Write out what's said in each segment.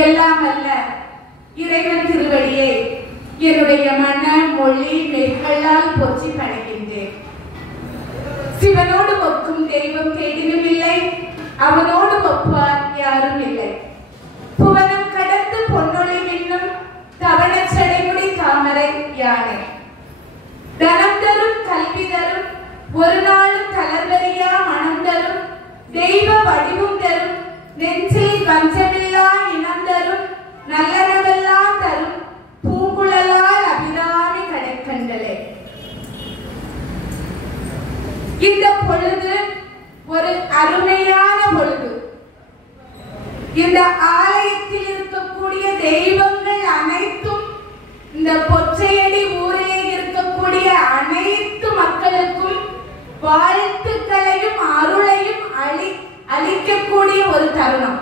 எல்லாம் அல்ல இறைவன் திருவடியை என்னுடைய மனம் மொழி மெய்களால் போற்றி பணிகின்றேன். சிவனோடு ஒக்கும் தெய்வம் தேடினும் இல்லை, அவனோடு ஒப்பார் யாரும் இல்லை. புவனம் கடந்து பொன்னொழி மின்னும் தவணச்சடைமுடி தாமரை யானை. தனம் தரும் கல்வி தரும் ஒரு நாளும் தளர்வறியா மனம் தரும் தெய்வ வடிவும் தரும் நெஞ்சில் வஞ்சமில்லா இனம் தரும் நல்லனவெல்லாம் தரும் பூங்குழலால் அபிராமி கடைக்கண்டலே. இந்த பொழுது ஒரு அருமையான பொழுது. இந்த ஆலயத்தில் இருக்கக்கூடிய தெய்வங்கள் அனைத்தும், இந்த பொற்றையடி ஊரே இருக்கக்கூடிய அனைத்து மக்களுக்கும் வாழ்த்துக்களையும் அருளையும் அளிக்கக்கூடிய ஒரு தருணம்.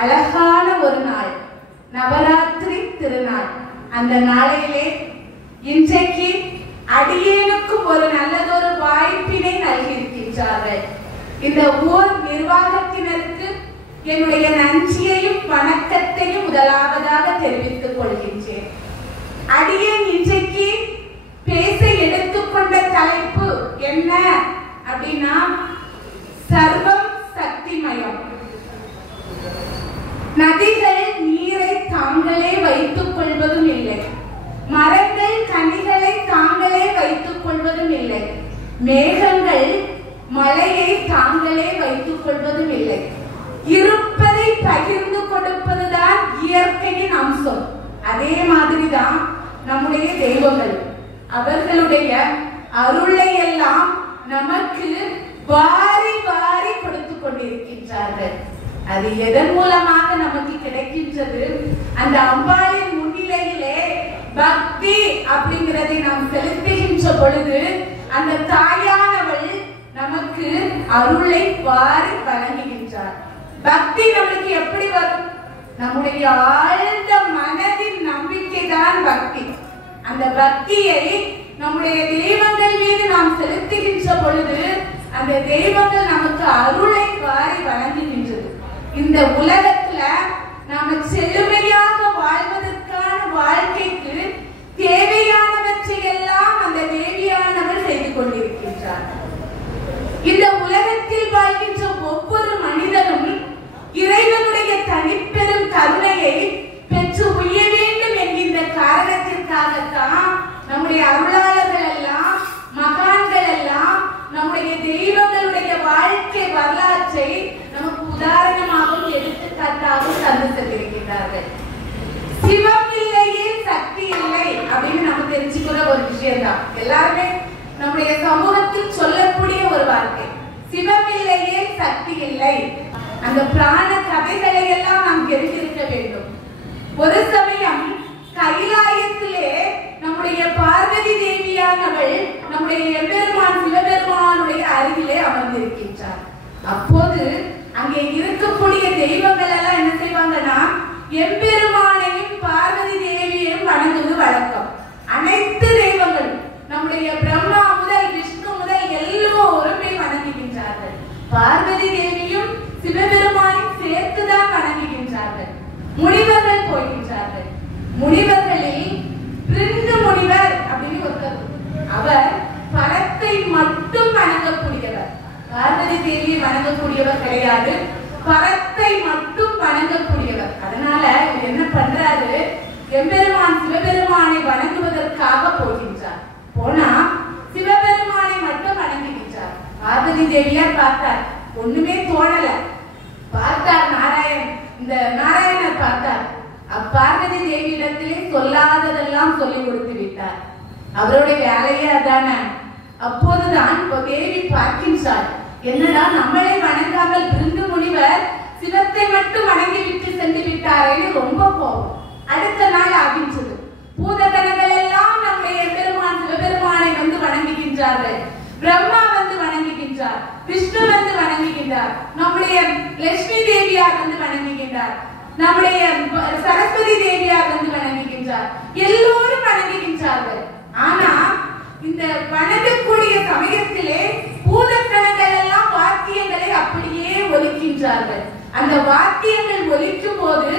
அழகான ஒரு நாள், நவராத்திரி திருநாள். அந்த நாளையிலே இன்றைக்கு அடியேனுக்கும் ஒரு நல்லதொரு வாய்ப்பினை நல்கியிருக்கின்றார்கள். இந்த ஊர் நிர்வாகத்தினருக்கு என்னுடைய நன்றியையும் வணக்கத்தையும் முதலாவதாக தெரிவித்துக் கொள்கின்றேன். அடியேன் இன்றைக்கு பேச எடுத்துக்கொண்ட தலைப்பு என்ன அப்படின்னா, சர்வம் சக்திமயம். நதிகள் நீரை தாங்களே வைத்துக் கொள்வதும் இல்லை, மரங்கள் கனிகளை தாங்களே வைத்துக் கொள்வதும் இல்லை, மேகங்கள் மழையை தாங்களே வைத்துக் கொள்வதும் இல்லை. இருப்பதை பகிர்ந்து கொடுப்பதுதான் இயற்கையின் அம்சம். அதே மாதிரிதான் நம்முடைய தெய்வங்கள். அவர்களுடைய அருளை எல்லாம் நமக்கு வாரி வாரி கொடுத்து கொண்டிருக்கின்றார்கள். அது எதன் மூலமாக நமக்கு கிடைக்கின்றது? அந்த அம்பாளின் முன்னிலையிலே பக்தி அப்படிங்கிறதை நாம் செலுத்துகின்ற பொழுது அந்த தாயானவள் நமக்கு அருளை வாரி வழங்குகின்றார். பக்தி நம்மளுக்கு எப்படி வரும்? நம்முடைய ஆழ்ந்த மனதின் நம்பிக்கை தான் பக்தி. அந்த பக்தியை நம்முடைய தெய்வங்கள் மீது நாம் செலுத்துகின்ற பொழுது அந்த தெய்வங்கள் நமக்கு அருளை வாரி வழங்குகின்றது. இந்த உலகத்துல நாம செழுமையாக வாழ்வதற்கான வாழ்க்கைக்கு தேவையானவற்றை எல்லாம் அந்த தேவியானவர் செய்து கொண்டிருக்கின்றார். இந்த உலகத்தில் வாழ்கின்ற ஒவ்வொரு மனிதனும் இறைவனுடைய தனிப்பெரும் கருணையை பெற்று உய்ய வேண்டும் என்கின்ற காரணத்திற்காகத்தான் நம்முடைய அருளாளர்கள் எல்லாம், மகான்கள் எல்லாம் நம்முடைய தெய்வங்களுடைய வாழ்க்கை வரலாற்றை நமக்கு உதாரணமாகவும் எடுத்துக்காட்டாகவும் தந்து சென்றிருக்கிறார்கள். சிவம் இல்லையே சக்தி இல்லை அப்படின்னு நம்ம தெரிஞ்சுக்கிற ஒரு விஷயம் தான். எல்லாருமே நம்முடைய சமூகத்தில் சொல்லக்கூடிய ஒரு வார்த்தை, சிவம் இல்லையே சக்தி இல்லை. அந்த பிராண கதைகளை எல்லாம் நாம் தெரிந்திருக்க வேண்டும். ஒரு சமயம் கைலாயத்திலே நம்முடைய பார்வதி தேவியானவள் நம்முடைய எம்பெருமான் சிவபெருமானுடைய அருகிலே அமர்ந்திருக்கின்றார். அப்போது அங்கே இருக்கக்கூடிய தெய்வங்கள் எல்லாம் என்ன செய்வாங்கன்னா, எம்பெருமானையும் பார்வதி தேவியையும் வணங்குவது வழக்கம். அனைத்து தெய்வங்களும் நம்முடைய பிரம்மா முதல் விஷ்ணு முதல் எல்லோருமே வணங்குகின்றார்கள். பார்வதி தேவியும் சிவபெருமானையும் சேர்த்துதான் வணங்குகின்றார்கள். முனிவர்கள் போகின்றார்கள். முனிவர்களில் பிருந்து முனிவர் அப்படின்னு ஒருத்தர், அவர் பரத்தை மட்டும் வணங்கக்கூடியவர். பார்வதி தேவியை வணங்கக்கூடியவர் கிடையாது, பரத்தை மட்டும் வணங்கக்கூடியவர். அதனால என்ன பண்றாரு, எம்பெருமான் சிவபெருமானை வணங்குவதற்காக போகின்றார். போனா சிவபெருமானை மட்டும் வணங்குகின்றார். பார்வதி தேவியார் பார்த்தார், ஒண்ணுமே தோணல. பார்த்தார் இந்த நாராயணர் பார்த்தார். பார்வதி தேவியிடத்திலே சொல்லாததெல்லாம் சொல்லி கொடுத்து விட்டார். அவருடைய வேலையே அதான. அப்போதுதான் தேவி பார்க்கின்றார், என்னடா நம்மளை வணங்காமல் பிருந்து முனிவர் சிவத்தை மட்டும் வணங்கி விட்டு சென்று விட்டாரேன்னு ரொம்ப கோபம். அடுத்த நாள் ஆகின்றது. பூதகணங்கள் எல்லாம் நம்முடைய பெருமான் சிவபெருமானை வந்து வணங்குகின்றார்கள். பிரம்மா வந்து வணங்குகின்றார், விஷ்ணு வந்து வணங்குகின்றார், நம்முடைய லட்சுமி தேவியார் வந்து வணங்குகின்றார், நம்முடைய சரஸ்வதி தேவியார் வந்து வணங்குகின்றார். எல்லோரும் வணங்குகின்றார்கள். ஆனா இந்த வணங்கக்கூடிய சமயத்திலே பூதகணங்கள் எல்லாம் வாத்தியங்களை அப்படியே ஒலிக்கின்றார்கள். அந்த வாத்தியங்கள் ஒலிக்கும் போது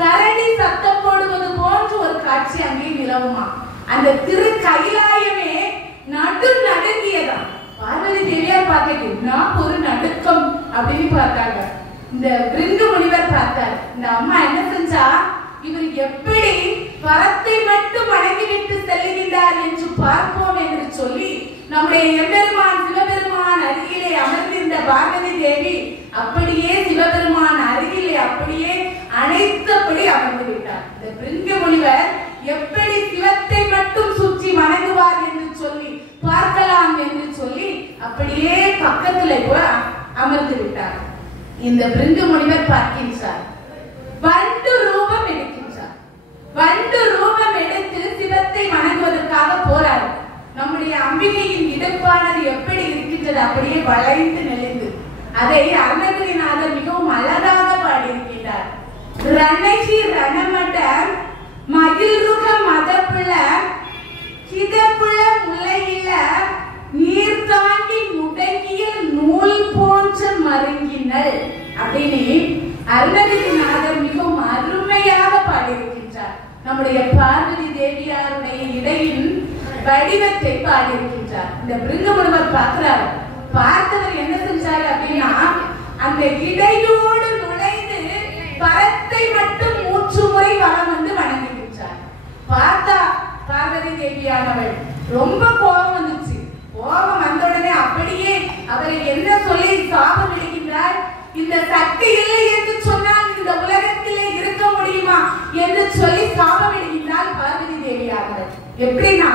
கரடி சத்தம் போடுவது போன்ற ஒரு காட்சி அங்கே நிலவுமா. அந்த திரு கைலாயமே நடு நடுங்கியதான். பார்வதி தேவியார் பார்த்துட்டு ஒரு நடுக்கம் அப்படின்னு பார்த்தாங்க. இந்த பிருங்கு முனிவர் பார்த்தார். இந்த அம்மா என்ன செஞ்சா, இவர் எப்படி வரத்தை மட்டும் வணங்கிவிட்டு செல்லுகின்றார் என்று பார்ப்போம் என்று சொல்லி நம்முடைய எம்பெருமான் சிவபெருமான் அருகிலே அமர்ந்திருந்த பார்வதி தேவி அப்படியே சிவபெருமான் அருகிலே அப்படியே அனைத்தபடி அமர்ந்து விட்டார். இந்த பிருங்கு முனிவர் எப்படி சிவத்தை மட்டும் சுற்றி வணங்குவார் என்று சொல்லி பார்க்கலாம் என்று சொல்லி அப்படியே பக்கத்துல போய் அமர்ந்து விட்டார். இந்த பிருங்கு முனிவர் பார்க்கின்றார், வண்டு ரூபம் எடுக்கின்றார். வண்டு ரூபம் எடுத்து சிவத்தை வணங்குவதற்காக போறார். நம்முடைய அம்பிகையின் இடுப்பானது எப்படி இருக்கின்றது, அப்படியே வளைந்து நெளிந்து. அதை அருணகிரிநாதர் மிகவும் அழகாக பாடியிருக்கிறார். ரணகி ரணமட மகிழ்ருக மதப்புல கிதப்புல முளையில நீர் தாண்டி முடங்கிய நூல் போன்ற மருங்கினல் அப்படின்னு அருணகிரிநாதர் மிகவும் அருமையாக பாடியிருக்கின்றார். நம்முடைய பார்வதி தேவியாருடைய இடையின் வடிவத்தை பாடியிருக்கின்றார். இந்த பிருங்கு முனிவர் பார்க்கிறார். பார்த்தவர் என்ன செஞ்சாரு அப்படின்னா, அந்த இடையோடு நுழைந்து பரத்தை மட்டும் 3 முறை வலம் வந்து வணங்குகின்றார். பார்த்தா பார்வதி தேவியானவள் ரொம்ப கோபம் வந்துச்சு. கோபம் வந்த உடனே அப்படியே அவரை என்ன சொல்லி சாபம் விடுகின்றார். இந்த சக்தி இல்லை என்று சொன்னால் இந்த உலகத்திலே இருக்க முடியுமா என்று சொல்லி சாபம் விடுகின்றார் பார்வதி தேவியானவள். எப்படின்னா,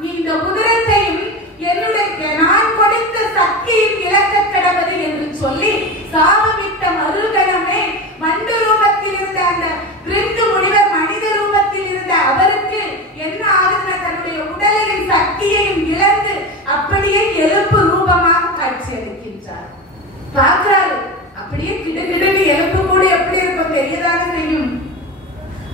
நீ இந்த உதிரத்தையும் என்னுடைய நான் கொடுத்த சக்தியும் இழக்க கிடவது என்று சொல்லி சாபமிட்ட மறுகணமே மண்டு ரூபத்தில் இருந்த அந்த பிருங்கு முனிவர் மனித ரூபத்தில் இருந்த அவருக்கு என்ன ஆகுதுன்னா, தன்னுடைய உடலையும் சக்தியையும் இழந்து அப்படியே எலும்பு ரூபமாக காட்சி அளிக்கின்றார். பார்க்கிறாரு, அப்படியே கிடுகிடுன்னு எலும்பு கூட எப்படி இருக்கும் தெரியதாக செய்யும்.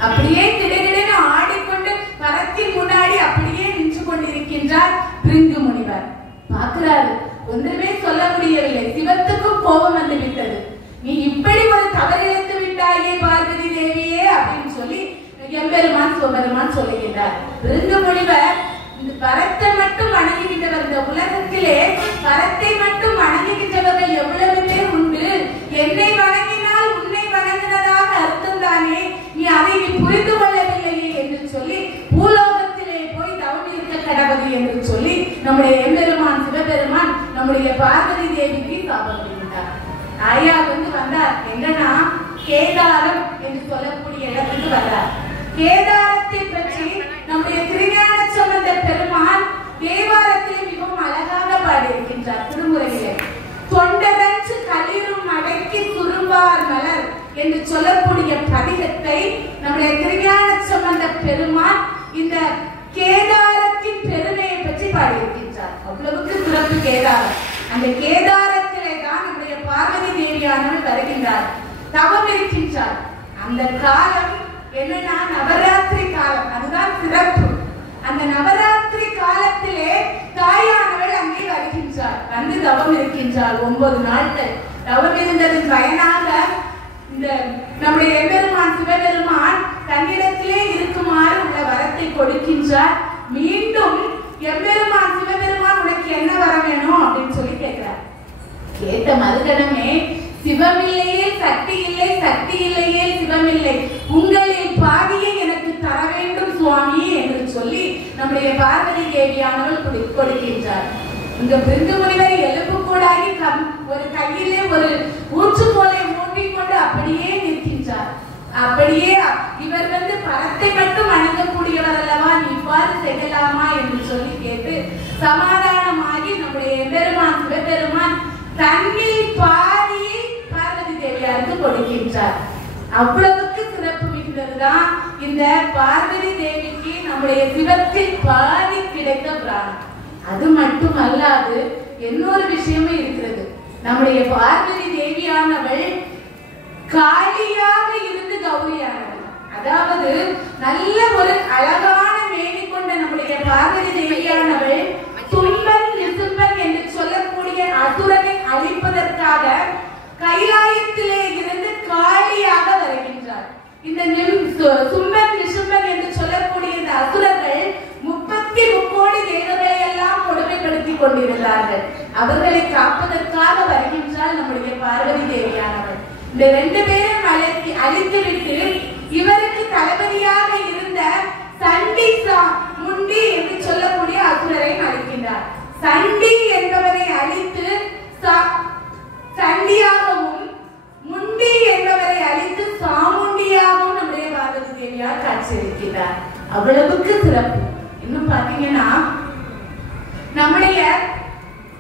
அப்படியே கிடுகிடுன்னு ஆடிக்கொண்டு பரத்தின் முன்னாடி அப்படியே நின்று கொண்டிருக்கின்றார் பிருங்கு முனிவர். பார்க்கிறாரு, ஒன்றுமே சொல்ல முடியவில்லை. சிவத்துக்கும் கோபம் வந்து விட்டது. நீ இப்படி ஒரு தவறிழைத்து விட்டாயே பார்வதி தேவியே அப்படின்னு சொல்லி எம்பெருமான் சிவபெருமான் சொல்லுகின்றார். பிருங்கு முனிவர் இந்த பரத்தை மட்டும் வணங்குகின்றவர். இந்த உலகத்திலே பரத்தை மட்டும் வணங்குகின்றவர்கள் எவ்வளவு பேர் உண்டு. என்னை வணங்கினால் உன்னை வணங்கினதாக அர்த்தம் தானே, நீ அதை நீ புரிந்து கொள்ளவில்லையே என்று சொல்லி பூலோகத்திலே போய் தவம் இருக்க கடவுது என்று சொல்லி நம்முடைய எம்பெருமான் சிவபெருமான் நம்முடைய பார்வதி தேவிக்கு சாபம் விடுகின்றார். ஆயா வந்து வந்தார். என்னன்னா, கேதாரம் என்று சொல்லக்கூடிய இடத்துக்கு வந்தார். கேதாரத்தை பற்றி நம்முடைய திருஞான சம்பந்த பெருமான் தேவாரத்தில் மிகவும் அழகாக பாடியிருக்கின்றார். திருமுறையிலே தொண்டரஞ்சு களிரும் அடக்கி சுரும்பார் மலர் என்று சொல்லக்கூடிய பதிகத்தை நம்முடைய திருஞான சம்பந்த பெருமான் இந்த கேதாரத்தின் பெருமையை பற்றி பாடியிருக்கின்றார். அவ்வளவுக்கு சிறப்பு கேதாரம். அந்த கேதாரத்திலே தான் நம்முடைய பார்வதி தேவியானவள் வருகின்றார், தவம் இருக்கின்றார். அந்த காலம் என்னன்னா நவராத்திரி காலம். அதுதான் சிறப்பு. அந்த நவராத்திரி காலத்திலே தாயானவள் அங்கே வருகின்றார், வந்து தவம் இருக்கின்றார். 9 நாட்கள் தவம் இருந்ததன் பயனாக இந்த நம்முடைய எம்பெருமான் சிவபெருமான் தன்னிடத்திலே இருக்குமாறு உள்ள வரத்தை கொடுக்கின்றார். மீண்டும் எம்பெருமான் சிவபெருமான் உனக்கு என்ன வர வேணும் அப்படின்னு சொல்லி கேட்கிறார். கேட்ட மறுகணமே, சிவமில்லையே சக்தி இல்லை, சக்தி இல்லையே சிவமில்லை, உங்களில் பாதியை எனக்கு தர வேண்டும் சுவாமி என்று சொல்லி நம்முடைய பார்வதி தேவியானவள் கொடுக்கின்றார். இந்த பிருங்கு முனிவர் எலும்பு கூடாகி ஒரு கையிலே ஒரு ஊற்று போல மூட்டிக்கொண்டு அப்படியே நிற்கின்றார். அப்படியே இவர் வந்து பரத்தை மட்டும் வணங்கக்கூடியவர் அல்லவா, நீ இவ்வாறு செய்யலாமா என்று சொல்லி கேட்டு சமாதானமாகி நம்முடைய எம்பெருமான் சிவபெருமான் தன்னில் பாதியை பார்வதி தேவியாருக்கு கொடுக்கின்றார். அவ்வளவுக்கு சிறப்பு மிக்க இருக்கின்றதுதான் இந்த பார்வதி தேவிக்கு நம்முடைய சிவத்தின் பாதி கிடைத்த பிராணம். அது மட்டும் அல்லாது இன்னொரு விஷயமே இருக்கிறது. நம்முடைய பார்வதி தேவியானவள் காளியாக இருந்து கௌரியானவள். அதாவது நல்ல ஒரு அழகான மேனி கொண்ட நம்முடைய பார்வதி தேவியானவள் தும்பன் நிசும்பன் என்று சொல்லக்கூடிய அசுரனை அழிப்பதற்காக கைலாயத்திலே இருந்து காளியாக வருகின்றார். இந்த சும்பன் நிசும்பன் என்று சொல்லக்கூடிய இந்த அசுரர்கள் 33 கோடி தேவர்களை எல்லாம் கொடுமைப்படுத்திக் கொண்டிருந்தார்கள். அவர்களை காப்பதற்காக வருகின்றால் நம்முடைய பார்வதி தேவியானவள். இந்த 2 பேரும் அழித்துவிட்டு இவருக்கு தளபதியாக இருந்த சண்டி முண்டி என்று சொல்லக்கூடிய அசுரரை அழிக்கின்றார். சண்டி என்பவரை அழித்து சண்டியாகவும் முண்டி என்பவரை அழித்து சாமுண்டியாகவும் நம்முடைய பார்வதி தேவியார் காட்சியளிக்கிறார். அவ்வளவுக்கு சிறப்பு. இன்னும் பாத்தீங்கன்னா நம்முடைய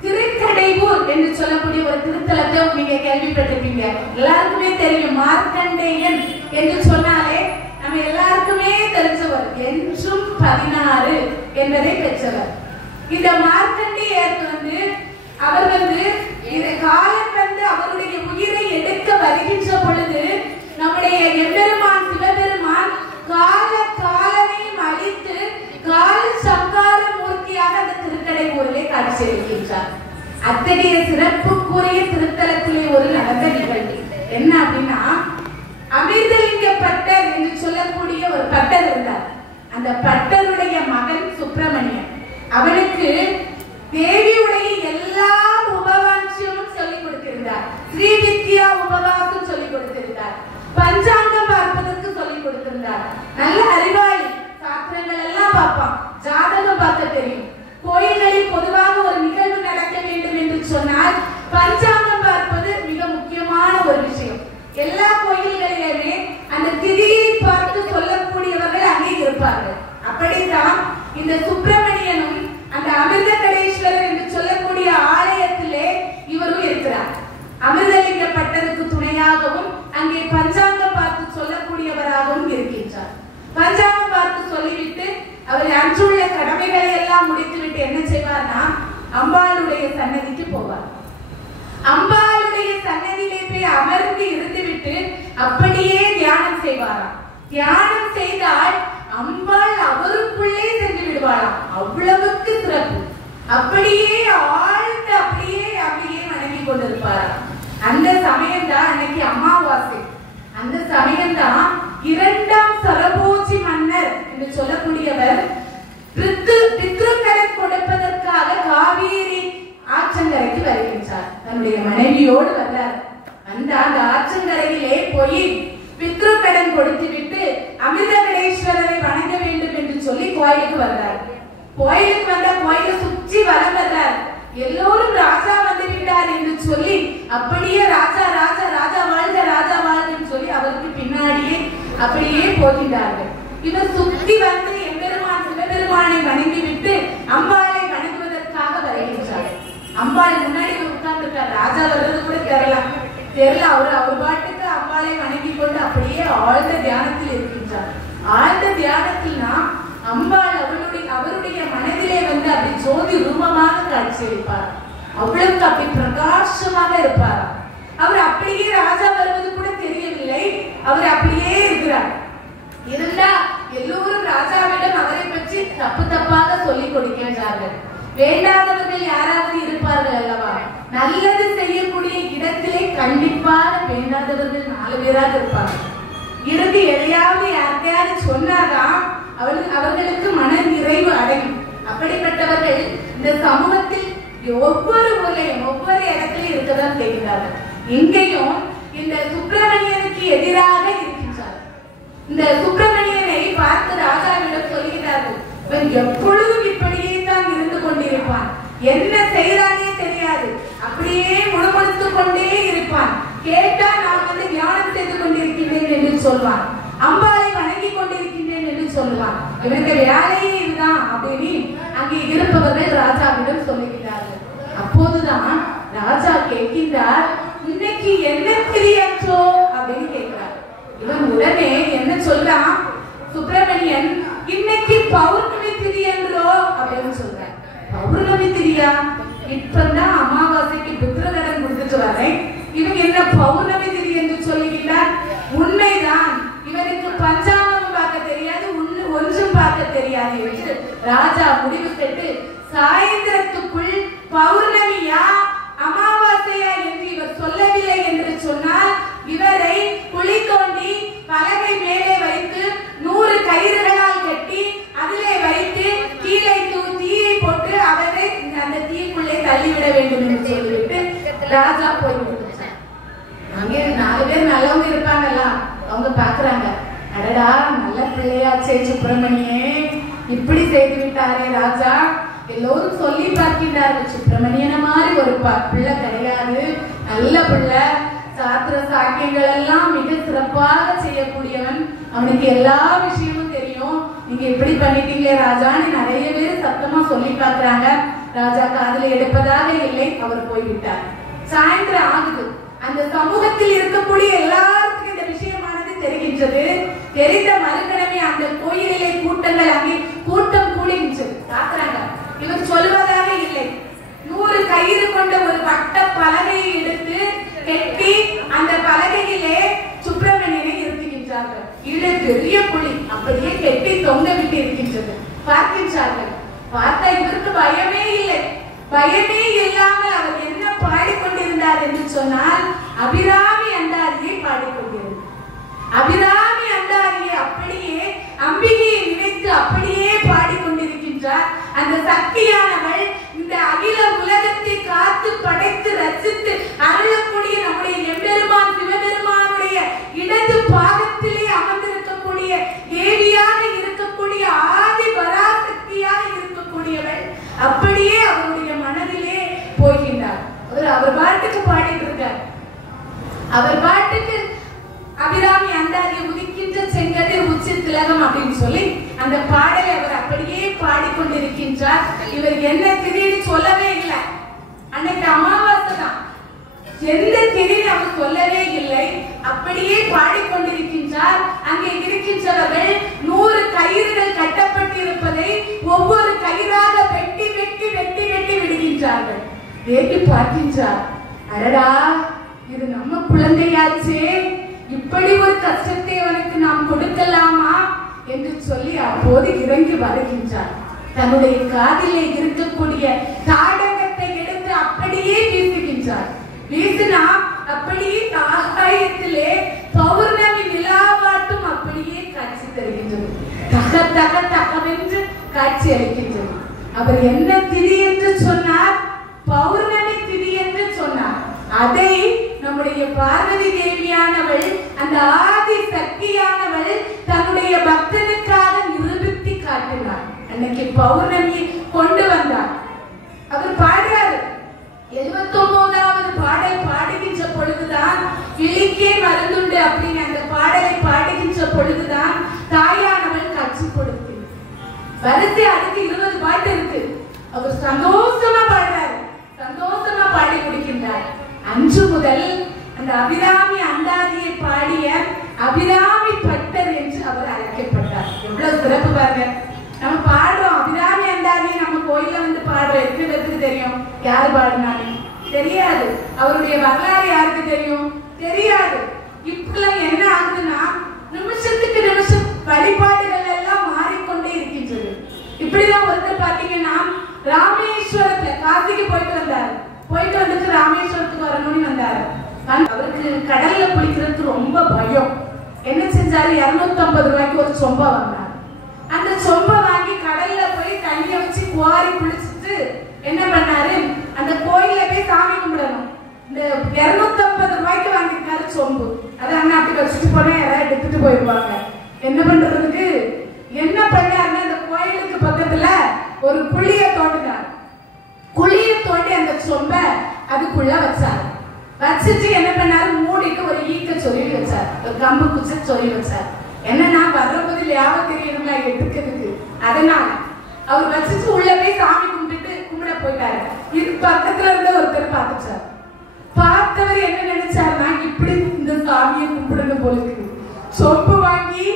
திருக்கடையூர் என்று சொல்லக்கூடிய ஒரு திருத்தலத்தை நீங்க கேள்விப்பட்டிருப்பீங்க. எல்லாருக்குமே தெரியும். மார்க்கண்டேயன் என்று சொன்னாலே நம்ம எல்லாருக்குமே தெரிஞ்சவர். என்றும் 16 என்பதை பெற்றவர். இந்த மார்க்கண்டேயர் அவர் இந்த காலம் அவருடைய உயிரை எடுக்க வருகின்ற பொழுது நம்முடைய எம்பெருமான் சிவபெருமான் காலனையும் அழித்து கால சங்கார மூர்த்தியாக அந்த திருக்கடையூரிலே காட்சியளிக்கின்றார். அத்தகைய சிறப்புக்குரிய திருத்தலத்திலே ஒரு நடந்த நிகழ்வு என்ன அப்படின்னா, அமிர்தலிங்க பட்டர் என்று சொல்லக்கூடிய ஒரு பட்டர் இருந்தார். அந்த பட்டருடைய மகன் சுப்பிரமணியன். அவனுக்கு தேவியுடைய எல்லா உபவாசியமும் சொல்லிக் கொடுத்திருந்தார். ஸ்ரீ வித்யா உபவாசம் சொல்லிக் கொடுத்திருந்தார். பஞ்சாங்கம் பார்ப்பதற்கு சொல்லிக் கொடுத்திருந்தார். நல்ல அறிவாளி. சாஸ்திரங்கள் எல்லாம் பார்ப்பான். ஜாதகம் பார்க்க தெரியும். கோயில்களில் பொதுவாக ஒரு நிகழ்வு நடக்க வேண்டும் என்று சொன்னால் பஞ்சாங்கம் பார்ப்பது மிக முக்கியமான ஒரு விஷயம். எல்லா கோயில்களிலுமே அந்த திதியை பார்த்து சொல்லக்கூடியவர்கள் அங்கே இருப்பார்கள். அப்படித்தான் இந்த சுப்பிரமணியனும் அந்த அமிர்தகடேஸ்வரர் என்று சொல்லக்கூடிய ஆலயத்திலே இவரும் இருக்கிறார். அமிர்தலிங்க பட்டருக்கு துணையாகவும் அங்கே பஞ்சாங்கம் பார்த்து சொல்லக்கூடியவராகவும் இருக்கின்றார். பஞ்சாங்கம் பார்த்து சொல்லிவிட்டு அவர் அன்றுள்ள கடமைகளை எல்லாம் முடித்துவிட்டு என்ன செய்வார்னா, அம்பாளுடைய சன்னதிக்கு போவார். அம்பாளுடைய சன்னதியிலே போய் அமர்ந்து இருந்துவிட்டு அப்படியே தியானம் செய்வாராம். தியானம் செய்தால் அம்பாள் அவருக்குள்ளே சென்று விடுவாளாம். அவ்வளவுக்கு சிறப்பு. அப்படியே ஆழ்ந்து அப்படியே வணங்கி கொண்டிருப்பாராம். அந்த சமயம்தான் அன்னைக்கு அமாவாசை. அந்த சமயம்தான் 2ஆம் சரபோஜி மன்னர் என்று சொல்லக்கூடியவர் பித்ருக்கரை கொடுப்பதற்காக காவேரி ஆற்றங்கரைக்கு வருகின்றார். தன்னுடைய மனைவியோடு வந்தார். அந்த ஆற்றங்கரையிலே போய் பித்ருக்கடன் கொடுத்து விட்டு அமிர்தகடேஸ்வரரை வணங்க வேண்டும் என்று சொல்லி கோயிலுக்கு வந்தார். கோயிலுக்கு வந்தா கோயிலை சுற்றி வலம் வர்றார். எல்லோரும் ராஜா வந்து விட்டார் என்று சொல்லி அப்படியே ராஜா ராஜா ராஜா வாழ்க ராஜா வாழ்க சொல்லி அவருக்கு பின்னாடியே அப்படியே போகின்றார்கள். இவர் சுத்தி வந்து எம்பெருமான் சிவபெருமானை வணங்கி விட்டு அம்பாளை வணங்குவதற்காக வருகின்றார். அம்பாள் முன்னாடி உட்கார்ந்துட்டார். ராஜா வர்றது கூட தெரியல. அவர் பாட்டுக்கு அம்பாளை வணங்கி கொண்டு அப்படியே ஆழ்ந்த தியானத்தில் இருக்கின்றார். ஆழ்ந்த தியானத்தில்னா அம்பாள் அவருடைய மனதிலே அப்படி ஜோதி ரூபமாக காட்சியளிப்பார். அவ்வளவுக்கு அப்படி பிரகாசமாக இருப்பார். அவர் அப்படியே ராஜா வருவது கூட தெரியவில்லை. அவர் அப்படியே இருக்கிறார். இருந்தா எல்லோரும் ராஜாவிடம் அவரை பற்றி தப்பாக சொல்லிக் கொடுக்கின்றார்கள். வேண்டாதவர்கள் யாராவது இருப்பார்கள் அல்லவா? நல்லது செய்யக்கூடிய இடத்திலே கண்டிப்பாக வேண்டாதவர்கள் 4 பேராக இருப்பார்கள். இறுதி எதையாவது யார்த்தையாவது சொன்னாதான் அவர்களுக்கு மன நிறைவு அடையும். அப்படிப்பட்டவர்கள் இந்த சமூகத்தில் ஒவ்வொரு ஊர்லையும் ஒவ்வொரு இடத்திலும் இருக்கதான் செய்கிறார்கள். இங்கேயும் இந்த சுப்பிரமணியனுக்கு எதிராக இருக்கின்றார். இந்த சுப்பிரமணியனை பார்த்து ராஜாவிடம் சொல்கிறார்கள், இவன் எப்பொழுதும் இப்படியே தான் இருந்து கொண்டிருப்பான். என்ன செய்யறானே தெரியாது. அப்படியே முணுமுணுத்துக் கொண்டே இருப்பான். கேட்டா நான் தியானம் செய்து கொண்டிருக்கிறேன் என்று சொல்வான். அம்பாளை வணங்கி கொண்டிருக்கின்றேன் என்று சொல்லுவான். இவனுக்கு வேலையே இதுதான் அப்படின்னு அங்கே இருப்பவர்கள் ராஜாவிடம் சொல்லுகிறார்கள். அப்போதுதான் ராஜா கேட்கின்றார், இன்னைக்கு என்ன தெரியாச்சோ அப்படின்னு கேட்கிறார். இவன் உடனே என்ன சொல்றான் சுப்பிரமணியன், இன்னைக்கு பௌர்ணமி திதி என்றோ அப்படின்னு சொல்றேன். பௌர்ணமி திதியா? இப்பதான் அமாவாசைக்கு புத்திரகடன் கொடுத்துட்டு வரேன், இவங்க என்ன பௌர்ணமி திதி என்று சொல்லுகிறார்? உண்மைதான், இவனுக்கு பஞ்சாங்கம் பார்க்க தெரியாது, ஒன்றும் பார்க்க தெரியாது என்று ராஜா முடிவு கட்டு சாயந்திரத்துக்குள் பௌர்ணமியா அமாவாசையா என்று இவர் சொல்லவில்லை என்று சொன்னால் இவரை குழி தோண்டி பலகை மேலே வைத்து 100 கயிறுகளால் கட்டி அதிலே வைத்து கீழே தீயை போட்டு அவரை அந்த தீக்குள்ளே தள்ளிவிட வேண்டும் என்று சொல்லிவிட்டு ராஜா போய்விட்டார். அங்கே 4 பேர் நல்லவங்க இருப்பாங்கல்ல, அவங்க பாக்குறாங்க, அடடா நல்ல பிள்ளையாச்சே சுப்பிரமணியே, இப்படி செய்து விட்டாரே ராஜா. எல்லோரும் சொல்லி பார்க்கின்றார்கள், சுப்பிரமணியன மாதிரி ஒரு பிள்ளை கிடையாது, நல்ல பிள்ளை, சாத்திர சாக்கியங்கள் எல்லாம் மிக சிறப்பாக செய்யக்கூடியவன், அவனுக்கு எல்லா விஷயமும் தெரியும், நீங்க இப்படி பண்ணிட்டீங்களே ராஜான்னு நிறைய பேர் சத்தமா சொல்லி பார்க்கிறாங்க. ராஜா காதுல எடுப்பதாக இல்லை, அவர் போய்விட்டார். சாயந்திரம் ஆகுது. அந்த சமூகத்தில் இருக்கக்கூடிய எல்லாருக்கும் இந்த விஷயமானது தெரிகின்றது. தெரிந்த மறுகணமே அந்த கோயிலிலே கூட்டங்கள், அங்கே கூட்டம் கூடுகின்றது. பார்க்கிறாங்க, இவர் சொல்வதாக இல்லை, 100 கயிறு கொண்ட ஒரு வட்ட பலகையை எடுத்து கட்டி அந்த பலகையிலே சுப்பிரமணியனை இருத்துகின்றார்கள். இட பெரிய புலி அப்படியே கட்டி தொங்க விட்டு இருக்கின்றது. பார்க்கின்றார்கள். பார்த்தா இவருக்கு பயமே இல்லை. பயமே இல்லாமல் அவர் என்ன பாடிக்கொண்டிருந்தார் என்று சொன்னால் அபிராமி அந்தாதியை பாடிக்கொண்டிருந்தார். அபிராமி அந்தாதியை அப்படியே அம்பிகையை நினைத்து அப்படியே பாடிக்கொண்டிருக்கின்றார். அந்த சக்தியானவள் இந்த அகில உலகத்தை காத்து படைத்து ரசித்து அருளக்கூடிய நம்முடைய எம்பெருமான் சிவபெருமானுடைய இடது பாகத்திலே அமர்ந்திருக்கக்கூடிய தேவியாக இருக்கக்கூடிய ஆதி பராசக்தியாக இருக்கக்கூடியவள் அப்படியே அவருடைய மனதிலே போகின்றார். அவர் பாட்டுக்கு பாடிட்டு இருக்கார். அவர் பாட்டுக்கு அபிராமி அந்தாதியை உதிக்கின்ற செங்கதிர் உச்சி திலகம் அப்படின்னு சொல்லி அந்த பாடலை அவர் அப்படியே பாடிக்கொண்டிருக்கின்றார். இவர் என்ன திடீர்னு சொல்லவே இல்லை. அன்னைக்கு அமாவாசை தான், எந்த திடீர்னு அவர் சொல்லவே இல்லை. அப்படியே பாடிக்கொண்டிருக்கின்றார். அங்கே இருக்கின்றவர்கள் 100 கயிறுகள் கட்டப்பட்டிருப்பதை ஒவ்வொரு கயிறாக வெட்டி வெட்டி வெட்டி வெட்டி விடுகின்றார்கள். வேட்டி பார்க்கின்றார், அடடா இது நம்ம குழந்தையாச்சே, இப்படி ஒரு கஷ்டத்தை அவனுக்கு நாம் கொடுக்கலாமா என்று சொல்லி அப்போது இறங்கி வருகின்றார். தன்னுடைய காதிலே இருக்கக்கூடிய தாடகத்தை எடுத்து அப்படியே வீசுகின்றார். வீசினா அப்படியே ஆகாயத்திலே பௌர்ணமி நிலாவாட்டும் அப்படியே காட்சி தருகின்றது. தக தக தகவென்று காட்சி அளிக்கின்றது. அவர் என்ன திதி என்று சொன்னார்? பௌர்ணமி திதி என்று சொன்னார். அதை நம்முடைய பார்வதி தேவியானவள், அந்த ஆதி சக்தியானவள் தன்னுடைய பக்தனுக்காக நிரூபித்து காட்டினார். அன்னைக்கு பௌர்ணமியை கொண்டு வந்தார். அவர் பாடுறாரு. 79வது பாடல் பாடுகின்ற பொழுதுதான் விழிக்கே மருந்துண்டு அப்படின்னு அந்த பாடலை பாடுகின்ற பொழுதுதான் தாயானவள் காட்சி கொடுத்து வரிசை அதுக்கு 20 பாட்டு இருக்கு. அவர் சந்தோஷமா பாடுறாரு, சந்தோஷமா பாடி முடிக்கின்றார். அன்று முதல் அந்த அபிராமி அந்தாதியை பாடிய அபிராமி பட்டர் என்று அவர் அழைக்கப்பட்டார். எவ்வளவு சிறப்பு பாருங்க. நம்ம பாடுறோம் அபிராமி அந்தாதியை, நம்ம கோயில வந்து பாடுறோம். எத்தனை பேருக்கு தெரியும்? யார் பாடினாங்க தெரியாது. அவருடைய வரலாறு யாருக்கு தெரியும்? தெரியாது. இப்பெல்லாம் என்ன ஆகுதுன்னா நிமிஷத்துக்கு நிமிஷம் வழிபாடுகள் எல்லாம் மாறிக்கொண்டே இருக்கின்றது. இப்படிதான் ஒருத்தர் பாத்தீங்கன்னா ராமேஸ்வரத்துல காசிக்கு போயிட்டு வந்தாரு. போயிட்டு வந்துட்டு ராமேஸ்வரத்துக்கு வரணும்னு வந்தாரு. அவருக்கு கடல்ல குளிக்கிறதுக்கு ரொம்ப பயம். என்ன செஞ்சாரு? 250 ரூபாய்க்கு ஒரு சொம்ப வாங்கினார். அந்த சொம்ப வாங்கி கடல்ல போய் தண்ணிய வச்சு குவாரி குளிச்சுட்டு என்ன பண்ணாரு? அந்த கோயில போய் சாமி கும்பிடணும். இந்த 250 ரூபாய்க்கு வாங்கிருக்காரு சொம்பு. அதை அண்ணாத்துக்கு வச்சுட்டு போனா யாராவது எடுத்துட்டு போயிருவாங்க. என்ன பண்றதுக்கு என்ன பண்ணாருன்னா அந்த கோயிலுக்கு பக்கத்துல ஒரு குழிய தோண்டினார். குழிய தோண்டி அந்த சொம்ப அதுக்குள்ள வச்சாரு. வச்சுட்டு என்ன பண்ணாரு? மூடிட்டு ஒரு ஈக்க சொல்லி வச்சார், ஒரு கம்பு குச்சி சொல்லி வச்சார். என்னன்னா வர்றபோது லாபம் தெரியணும்ல எடுக்கிறதுக்கு. அதனால அவர் வச்சுட்டு உள்ள போய் சாமி கும்பிட்டு கும்பிட போயிட்டாரு. இது பக்கத்துல இருந்த ஒருத்தர் பார்த்துச்சார். பார்த்தவர் என்ன நினைச்சாருன்னா இப்படி இந்த சாமியை கும்பிடணும் போல இருக்கு. சொப்பு வாங்கி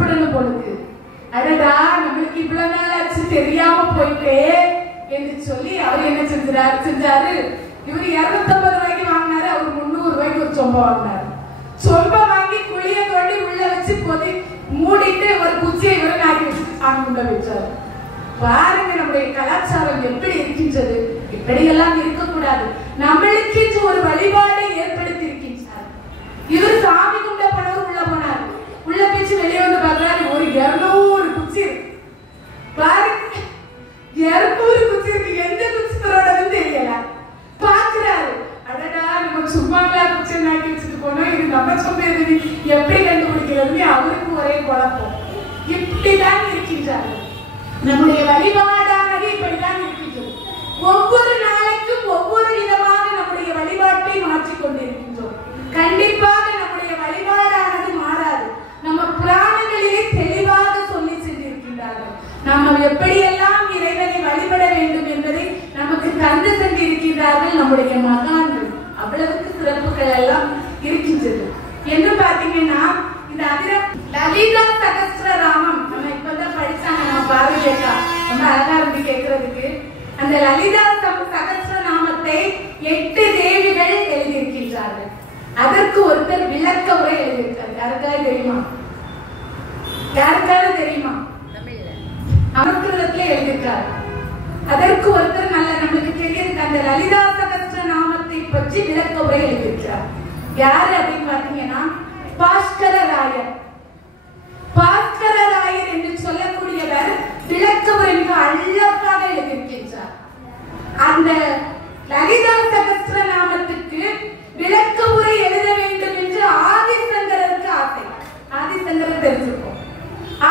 உருப்படணும் போலுக்கு. அடடா நம்மளுக்கு இவ்வளவு நாள் ஆச்சு தெரியாம போயிட்டே என்று சொல்லி அவர் என்ன செஞ்சாரு, இவர் 250 ரூபாய்க்கு வாங்கினாரு, அவர் 300 ரூபாய்க்கு ஒரு சொம்ப வாங்கினாரு. சொம்ப வாங்கி குழிய தோண்டி உள்ள வச்சு பொதி மூடிட்டு ஒரு குச்சியை இவரை நாக்கி வச்சு சாமி குண்ட வச்சாரு. பாருங்க நம்முடைய கலாச்சாரம் எப்படி இருக்கின்றது. இப்படியெல்லாம் இருக்கக்கூடாது. நம்மளுக்கு ஒரு வழிபாடை ஏற்படுத்தி இருக்கின்றார். இவர் சாமி குண்ட போனவர் உள்ள போனார். உள்ள பிச்சு வெளியே வந்து பார்க்கிறாரு, ஒரு 200 குச்சி இருக்கு. பாருங்க 200 குச்சி இருக்கு. எந்த குச்சி தரோடதுன்னு தெரியல. பாக்குறாரு, அடடா நம்ம சும்மாங்களா குச்சி நாட்டி வச்சுட்டு போனோம், இது நம்ம சொன்னது எப்படி கண்டுபிடிக்கிறதுன்னு அவருக்கு ஒரே குழப்பம். இப்படிதான் இருக்கின்றார். நம்முடைய வழிபாடானது இப்படிதான் இருக்கின்றது. ஒவ்வொரு நாளைக்கும் ஒவ்வொரு விதமாக நம்முடைய வழிபாட்டை மாற்றிக் கொண்டிருக்கின்றோம். கண்டிப்பாக நம்முடைய வழிபாடானது மாறாது. நம்ம புராணங்களிலே தெளிவாக சொல்லி சென்றிருக்கின்றார்கள். நாம் எப்படியெல்லாம் இறைவனை வழிபட வேண்டும் என்பதை நமக்கு தந்து சென்றிருக்கிறார்கள் நம்முடைய மகான்கள். அவ்வளவுக்கு சிறப்புகள் எல்லாம் இருக்கின்றது. என்று பாத்தீங்கன்னா இந்த லலிதா சகஸ்ரநாமம் நம்ம இப்பதான் படிச்சாங்க, நம்ம பார்வையா ரொம்ப அழகா இருந்து கேட்கறதுக்கு. அந்த லலிதா சகஸ்ரநாமத்தை 8 தேவிகள் எழுதியிருக்கின்றார்கள். அதற்கு ஒருத்தர் விளக்க உரை எழுதியிருக்காரு. யாருக்காவது தெரியுமா? யாருக்காவது தெரியுமா? சமஸ்கிருதத்துல எழுதியிருக்காரு. அதற்கு ஒருத்தர் நல்ல நம்மளுக்கு தெரியுது அந்த லலிதா சகஸ்ரநாமத்தை பற்றி விளக்க உரை எழுதியிருக்கிறார். யாரு அப்படின்னு பாத்தீங்கன்னா பாஸ்கரராயர். பாஸ்கரராயர் என்று சொல்லக்கூடியவர் விளக்க உரை மிக அழகாக எழுதியிருக்கின்றார். அந்த லலிதா சகஸ்ரநாமத்துக்கு விளக்க உரை எழுத வேண்டும் என்று ஆதிசங்கரருக்கு ஆசை. ஆதிசங்கரர் தெரிஞ்சிருக்கோம்.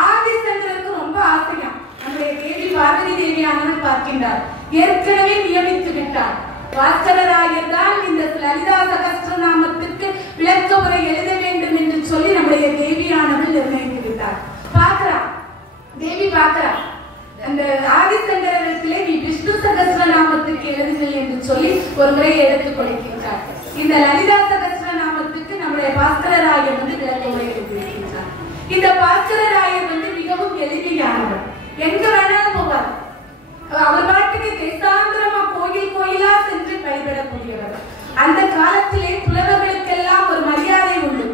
ஆதிசங்கருக்கு ரொம்ப ஆசையா நம்முடைய தேவி பார்வதி தேவியானவர் பார்க்கின்றார். ஏற்கனவே நியமித்து விட்டார். பாஸ்கரராயர் தான் இந்த லலிதா சகஸ்ரநாமத்துக்கு விளக்க உரை எழுத வேண்டும் என்று சொல்லி நம்முடைய தேவியானவர் நிர்ணயித்து விட்டார். பார்க்கிறார், தேவி பார்க்கிறார், அந்த ஆதிசங்கரத்திலே நீ விஷ்ணு சகஸ்ரநாமத்துக்கு எழுதுங்கள் என்று சொல்லி ஒரு முறை எடுத்துக் கொடுக்கின்றார். இந்த லலிதா சகஸ்ரநாமத்துக்கு நம்முடைய பாஸ்கரராயர் விளக்க உரை எழுதியிருக்கின்றார். இந்த பாஸ்கரராயர் மிகவும் எளிமையானவர். எங்க வேணாலும் போவார். அவர் பாட்டுக்கு தேசாந்திரமா கோயில் கோயிலா சென்று வழிபடக்கூடியவர். அந்த காலத்திலே புலவர்களுக்கெல்லாம் ஒரு மரியாதை உண்டு.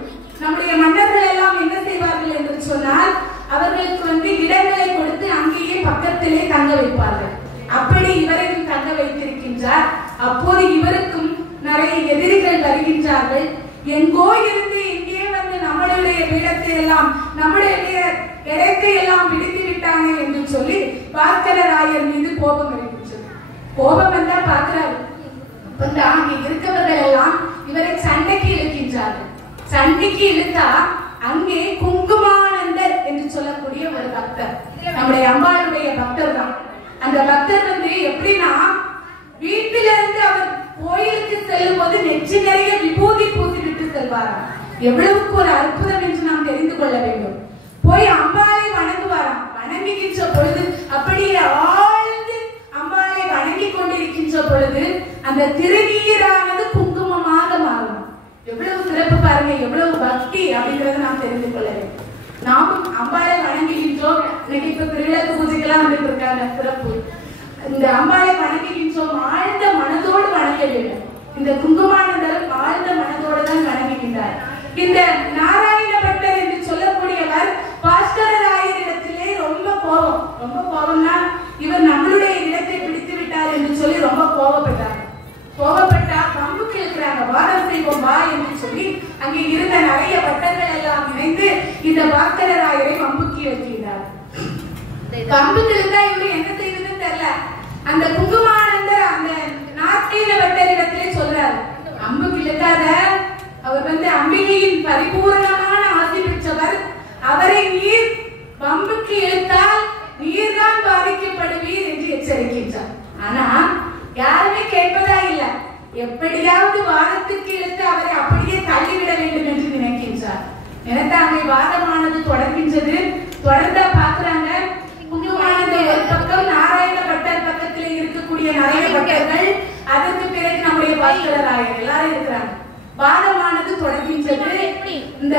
நம்முடைய மன்னர்கள் எல்லாம் என்ன செய்வார்கள் என்று சொன்னால் அவர்களுக்கு இடங்களை கொடுத்து அங்கேயே பக்கத்திலே தங்க வைப்பார்கள். அப்படி இவரையும் தங்க வைத்திருக்கின்றார். அப்போது இவருக்கும் நிறைய எதிரிகள் வருகின்றார்கள். எங்கோ இருந்து இங்கே வந்து நம்மளுடைய பீடத்தை எல்லாம் நம்மளுடைய இடத்தை எல்லாம் பிடித்து விட்டானே என்று சொல்லி பாஸ்கரராயர் மீது கோபம் வருகின்றது. கோபம் வந்தா பார்க்கிறாரு, அங்கே இருக்கவர்கள் எல்லாம் இவரை சண்டைக்கு இழுக்கின்றார்கள். சண்டைக்கு இழுத்தா அங்கே குங்குமானந்தர் என்று சொல்லக்கூடிய ஒரு பக்தர், நம்முடைய அம்பாளுடைய பக்தர் தான். அந்த பக்தர் எப்படின்னா வீட்டிலிருந்து அவர் கோயிலுக்கு செல்லும் போது நெற்றி நிறைய விபூதி பூசி விட்டு செல்வாராம். எவ்வளவுக்கு ஒரு அற்புதம் என்று நாம் தெரிந்து கொள்ள வேண்டும். போய் அம்பாளை வணங்குவாராம். வணங்குகின்ற பொழுது அப்படியே ஆழ்ந்து அம்பாளை வணங்கி கொண்டிருக்கின்ற பொழுது அந்த திருநீரானது குங்குமமாக மாறும். எவ்வளவு சிறப்பு பாருங்க, எவ்வளவு பக்தி அப்படிங்கறத நாம் தெரிந்து கொள்ள வேண்டும். நாமும் அம்பாளை வணங்குகின்றோம். இன்னைக்கு இப்ப திருவிழாக்கு பூஜைக்கெல்லாம் வந்துட்டு இருக்காங்க, சிறப்பு. இந்த அம்பாளை வணங்குகின்றோம், ஆழ்ந்த மனதோடு வணங்க வேண்டும். இந்த குங்குமானந்தர் ஆழ்ந்த மனதோடு தான் வணங்குகின்றார். இந்த நாராயண பட்டர் என்று சொல்லக்கூடியவர் பாஸ்கரராயரிடத்திலே ரொம்ப கோபம். ரொம்ப கோபம்னா இவர் நம்மளுடைய இடத்தை பிடித்து விட்டார் என்று சொல்லி ரொம்ப கோபப்பட்டார். கோபப்பட்டா பம்புக்கு இருக்கிறாங்க, வாதம் செய்வோம் வா என்று சொல்லி அங்கே இருந்த நிறைய பட்டர்கள் எல்லாம் இணைந்து இந்த பாஸ்கரராயரை பம்புக்கு இழுக்கிறார். பம்புக்கு இருந்தா இவரு என்ன செய்வதுன்னு தெரியல. அந்த குங்குமானந்தர் அந்த நாராயண பட்டர் இடத்திலே சொல்றாரு, அம்புக்கு இழுக்காத, அவர் அம்பிகையின் பரிபூர்ணமான ஆசி பெற்றவர். அவரை நீர் பம்புக்கு இழுத்தால் நீர்தான் பாதிக்கப்படுவீர் என்று எச்சரிக்கின்றார். ஆனா யாருமே கேட்பதா இல்ல. எப்படியாவது வாதத்துக்கு இழுத்து அவரை அப்படியே தள்ளிவிட வேண்டும் என்று நினைக்கின்றார். நினைத்தாங்க. வாதமானது தொடர்கின்றது. தொடர்ந்தா பாக்குறாங்க, குங்குமானந்தர் ஒரு பக்கம், நாராயண பட்டர் பக்கத்திலே இருக்கக்கூடிய நிறைய பட்டர்கள், அதற்கு பிறகு நம்முடைய பாஸ்கரராயர் எல்லாரும் இருக்கிறாங்க. வாதமானது தொடர்கின்றது. இந்த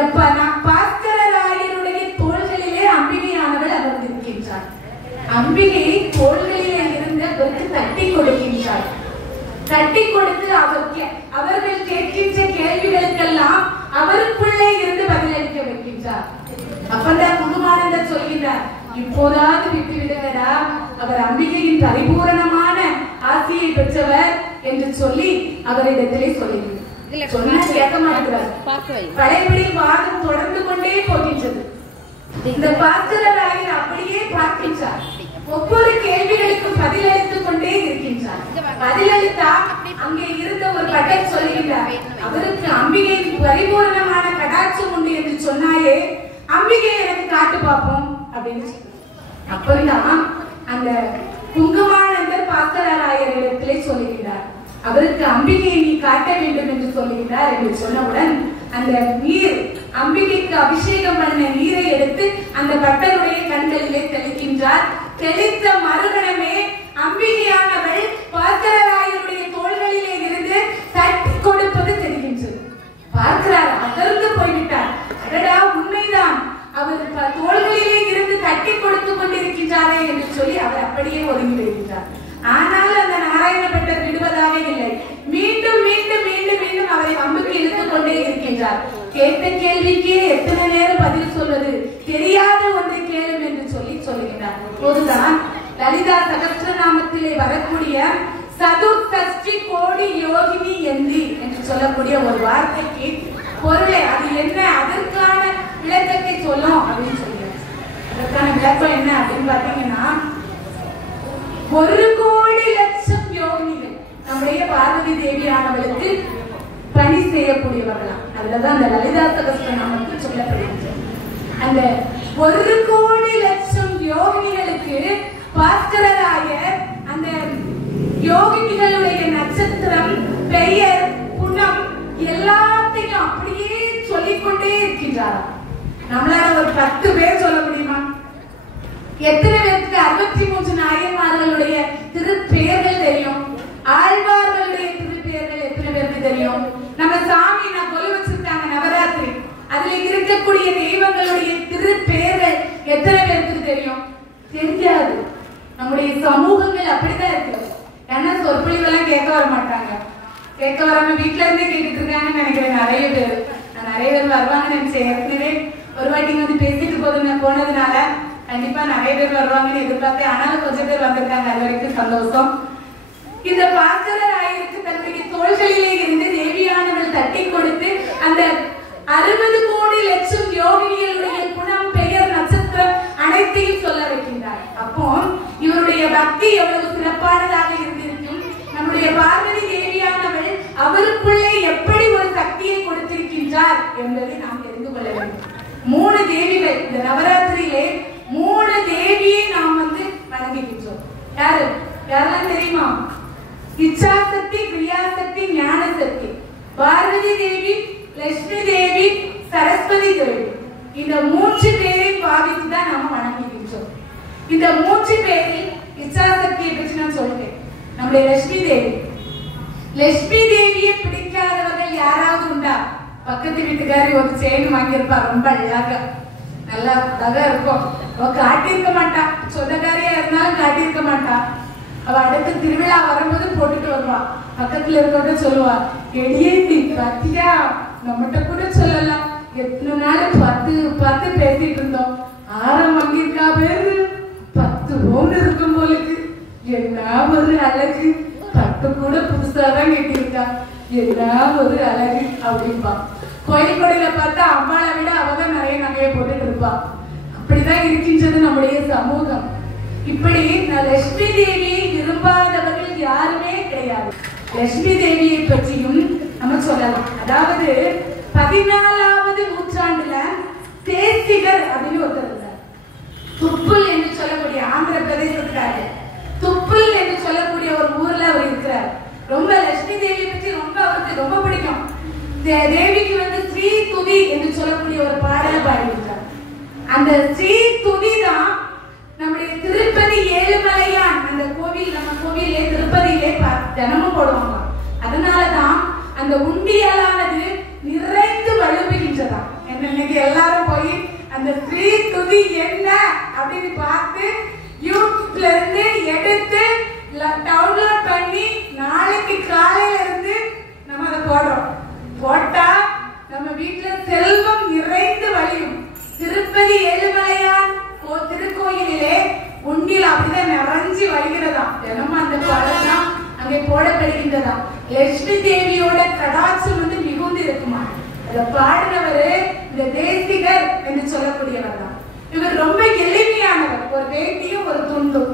பாஸ்கரராயருடைய தோள்களிலே தட்டி கொடுத்து அவர்கள் கேட்கின்ற கேள்விகளுக்கெல்லாம் அவருக்குள்ளே இருந்து பதிலளிக்க வைக்கின்றார். அப்பதான் குங்குமானந்தர் சொல்கின்றார், இப்போதாவது விட்டு விடுவதா, அவர் அம்பிகையின் பரிபூரணமான ஆசியை பெற்றவர் என்று சொல்லி அவரிடத்திலே சொல்லுகிறார். சொன்னா கேட்க மாட்டார். பழையபடி வாதம் தொடர்ந்து கொண்டே போகின்றது. இந்த பாஸ்கரராயர் அப்படியே பார்க்கின்றார். ஒவ்வொரு கேள்விகளுக்கும் பதிலளித்துக் கொண்டே இருக்கின்றார். பதிலளித்தா அங்கே இருந்த ஒரு பட்டர் சொல்லுகிறார், அவருக்கு அம்பிகையின் பரிபூரணமான கடாட்சம் உண்டு என்று சொன்னாயே, அம்பிகை எனக்கு காட்டு பார்ப்போம் அப்படின்னு. அப்பதான் அந்த குங்குமானந்தர் பாஸ்கரராயரிடத்திலே சொல்லுகிறார், அவருக்கு அம்பிகையை நீ காட்ட வேண்டும் என்று சொல்லுகிறார் என்று சொன்னவுடன் அந்த நீர், அம்பிகைக்கு அபிஷேகம் பண்ண நீரை எடுத்து அந்த பட்டருடைய கண்களிலே தெளிக்கின்றார். தெளித்த மறுகணமே அம்பிகையானவள் பாஸ்கரராயருடைய தோள்களிலே இருந்து தட்டி கொடுப்பது தெரிகின்றது. பார்க்கிறார், அதிர்ந்து போய்விட்டார். அடடா, உண்மைதான், அவர் தோள்களிலே இருந்து தட்டி கொடுத்து கொண்டிருக்கின்றாரே என்று சொல்லி அவர் அப்படியே ஒதுங்கி வருகின்றார். ஆனால் அந்த நாராயண பட்டர் விடுவதாக இல்லை. மீண்டும் மீண்டும் மீண்டும் மீண்டும் அவரை அம்புக்கு இழுத்துக் கொண்டே இருக்கின்றார். கேட்ட கேள்விக்கே எத்தனை நேரம் பதில் சொல்வது, தெரியாத ஒன்றை கேளும் என்று சொல்லி சொல்லுகின்றார். போதுதான் லலிதா சகஸ்ரநாமத்திலே வரக்கூடிய சதுர்த்தி கோடி யோகினி என்று சொல்லக்கூடிய ஒரு வார்த்தைக்கு பொருளை, அது என்ன, அதற்கான விளக்கத்தை சொல்லும் அப்படின்னு சொல்லுங்க. அதற்கான விளக்கம் என்ன அப்படின்னு பாத்தீங்கன்னா, 1,00,00,000 யோகினிகள் நம்முடைய பார்வதி தேவியானவளுக்கு பணி செய்யக்கூடியவர்களாம். அதுலதான் அந்த லலிதா சகஸ்ரநாமத்தில் சொல்லப்படுகிறது. அந்த 1,00,00,000 யோகினிகளுக்கு பாஸ்கரராயர் அந்த யோகினிகளுடைய நட்சத்திரம், பெயர், குணம் எல்லாத்தையும் அப்படியே சொல்லிக்கொண்டே இருக்கின்றாராம். நம்மளால ஒரு 10 பேர் சொல்ல முடியுமா? எத்தனை பேருக்கு 63 நாயன்மார்களுடைய திருப்பெயர்கள் தெரியும்? ஆழ்வார்களுடைய திருப்பெயர்கள் எத்தனை பேருக்கு தெரியும்? நம்ம சாமி நான் கொலை வச்சிருக்காங்க நவராத்திரி, அதுல இருக்கக்கூடிய தெய்வங்களுடைய திருப்பெயர்கள் எத்தனை பேருக்கு தெரியும்? தெரியாது. நம்முடைய சமூகங்கள் அப்படிதான் இருக்கு. ஏன்னா சொற்பொழிவெல்லாம் கேட்க வர மாட்டாங்க. கேட்க வராம வீட்டுல இருந்தே கேட்டுட்டு இருக்காங்கன்னு நினைக்கிறேன் நிறைய பேர். நான் நிறைய பேர் வருவாங்கன்னு நினைச்சேன். ஏற்கனவே ஒரு வாட்டி வந்து பேசிட்டு போனதுனால கண்டிப்பா நிறைய பேர் வருவாங்கன்னு எதிர்பார்த்தேன். ஆனாலும் கொஞ்சம் பேர் வந்திருக்காங்க, அது வரைக்கும் சந்தோஷம். இந்த பாஸ்கரராயருக்கு தன்னுடைய தோள்களிலே இருந்து தேவியானவள் தட்டி கொடுத்து அந்த 60,00,00,000 யோகினிகளுடைய குணம், பெயர், நட்சத்திரம் அனைத்தையும் சொல்ல வைக்கின்றார். அப்போ இவருடைய பக்தி எவ்வளவு சிறப்பானதாக இருந்திருக்கும். நம்முடைய பார்வதி தேவியானவள் அவருக்குள்ளே எப்படி ஒரு சக்தியை கொடுத்திருக்கின்றார் என்பதை நாம் தெரிந்து கொள்ள வேண்டும். 3 தேவிகள் இந்த நவராத்திரியிலே 3 தேவியை நாம் வந்து வணங்குகின்றோம். யாரெல்லாம் தெரியுமா? இச்சாசக்தி, கிரியாசக்தி, ஞானசக்தி. பார்வதி தேவி, லட்சுமி தேவி, சரஸ்வதி தேவி. இந்த 3 பேரை பாவித்துதான் நாம வணங்குகின்றோம். இந்த 3 பேரில் இச்சாசக்தியை பற்றி நான் சொல்றேன். நம்முடைய லட்சுமி தேவி. லட்சுமி தேவியை பிடிக்காதவர்கள் யாராவது உண்டா? பக்கத்து வீட்டுக்காரி ஒரு செயின் வாங்கியிருப்பா, ரொம்ப அழகா, நல்லா அழகா இருக்கும். அவ காட்டியிருக்க மாட்டா, சொந்தக்காரியா இருந்தாலும் காட்டியிருக்க மாட்டா. அவ அடுத்த திருவிழா வரும்போது போட்டுட்டு வருவா. பக்கத்துல இருக்கவங்க சொல்லுவா, எடியே நீ பாத்தியா, நம்மகிட்ட கூட சொல்லலாம், எத்தனை நாள் பார்த்து பேசிட்டு இருந்தோம், ஆரம் வாங்கியிருக்கா பேரு, 10 பவுன் இருக்கும் போலுக்கு, என்ன ஒரு அழகு, பட்டு கூட புதுசாதான் கட்டியிருக்கா, என்ன ஒரு அழகு அப்படின்பா. கோயில் கொடையில பார்த்தா அம்மாவை விட அவதான் நிறைய நகையை போட்டுட்டு இருப்பா. அப்படிதான் இருக்கின்றது நம்முடைய சமூகம். இப்படி லட்சுமி தேவியை விரும்பாதவர்கள் யாருமே கிடையாது. லட்சுமி தேவியை பற்றியும் நம்ம சொல்லலாம். அதாவது 14வது நூற்றாண்டுல தேசிகர் அப்படின்னு ஒருத்தர் இருந்தார். துப்புல் என்று சொல்லக்கூடிய ஆந்திர பிரதேசத்துக்காரு துப்புல் என்று சொல்லக்கூடிய ஒரு ஊர்ல அவர் இருக்கிறார். ரொம்ப லட்சுமி தேவியை பற்றி அவருக்கு ரொம்ப பிடிக்கும். தேவிக்கு வந்து ஸ்ரீ துதி என்று சொல்லக்கூடிய ஒரு பாடலை பாடியிருக்கார். அந்த ஸ்ரீ துதி தான் நம்முடைய திருப்பதி ஏழுமலையான் அந்த கோவில், நம்ம கோவிலே திருப்பதியிலே தினமும் போடுவாங்க. அதனாலதான் அந்த உண்டியலானது நிறைந்து வழுவுகின்றதாம். இன்னைக்கு எல்லாரும் போய் அந்த ஸ்ரீ துதி என்ன அப்படின்னு பார்த்து யூடியூப்ல இருந்து எடுத்து டவுன்லோட் பண்ணி நாளைக்கு காலையில இருந்து நம்ம அதை போடுறோம். போட்டா நம்ம வீட்டுல செல்வம் நிறைந்து வழியும். திருப்பதி ஏழுமலையான் திருக்கோயிலே உண்டில் அப்படிதான் நிறைஞ்சு வழிகிறதாம். தினமும் அந்த பாடம் தான் அங்கே போடப்படுகின்றதா. லட்சுமி தேவியோட கடாட்சம் வந்து மிகுந்து இருக்குமா. அதை பாடினவரு இந்த தேசிகர் என்று சொல்லக்கூடியவர் தான். இவர் ரொம்ப எளிமையானவர். ஒரு வேட்டியும் ஒரு துண்டும்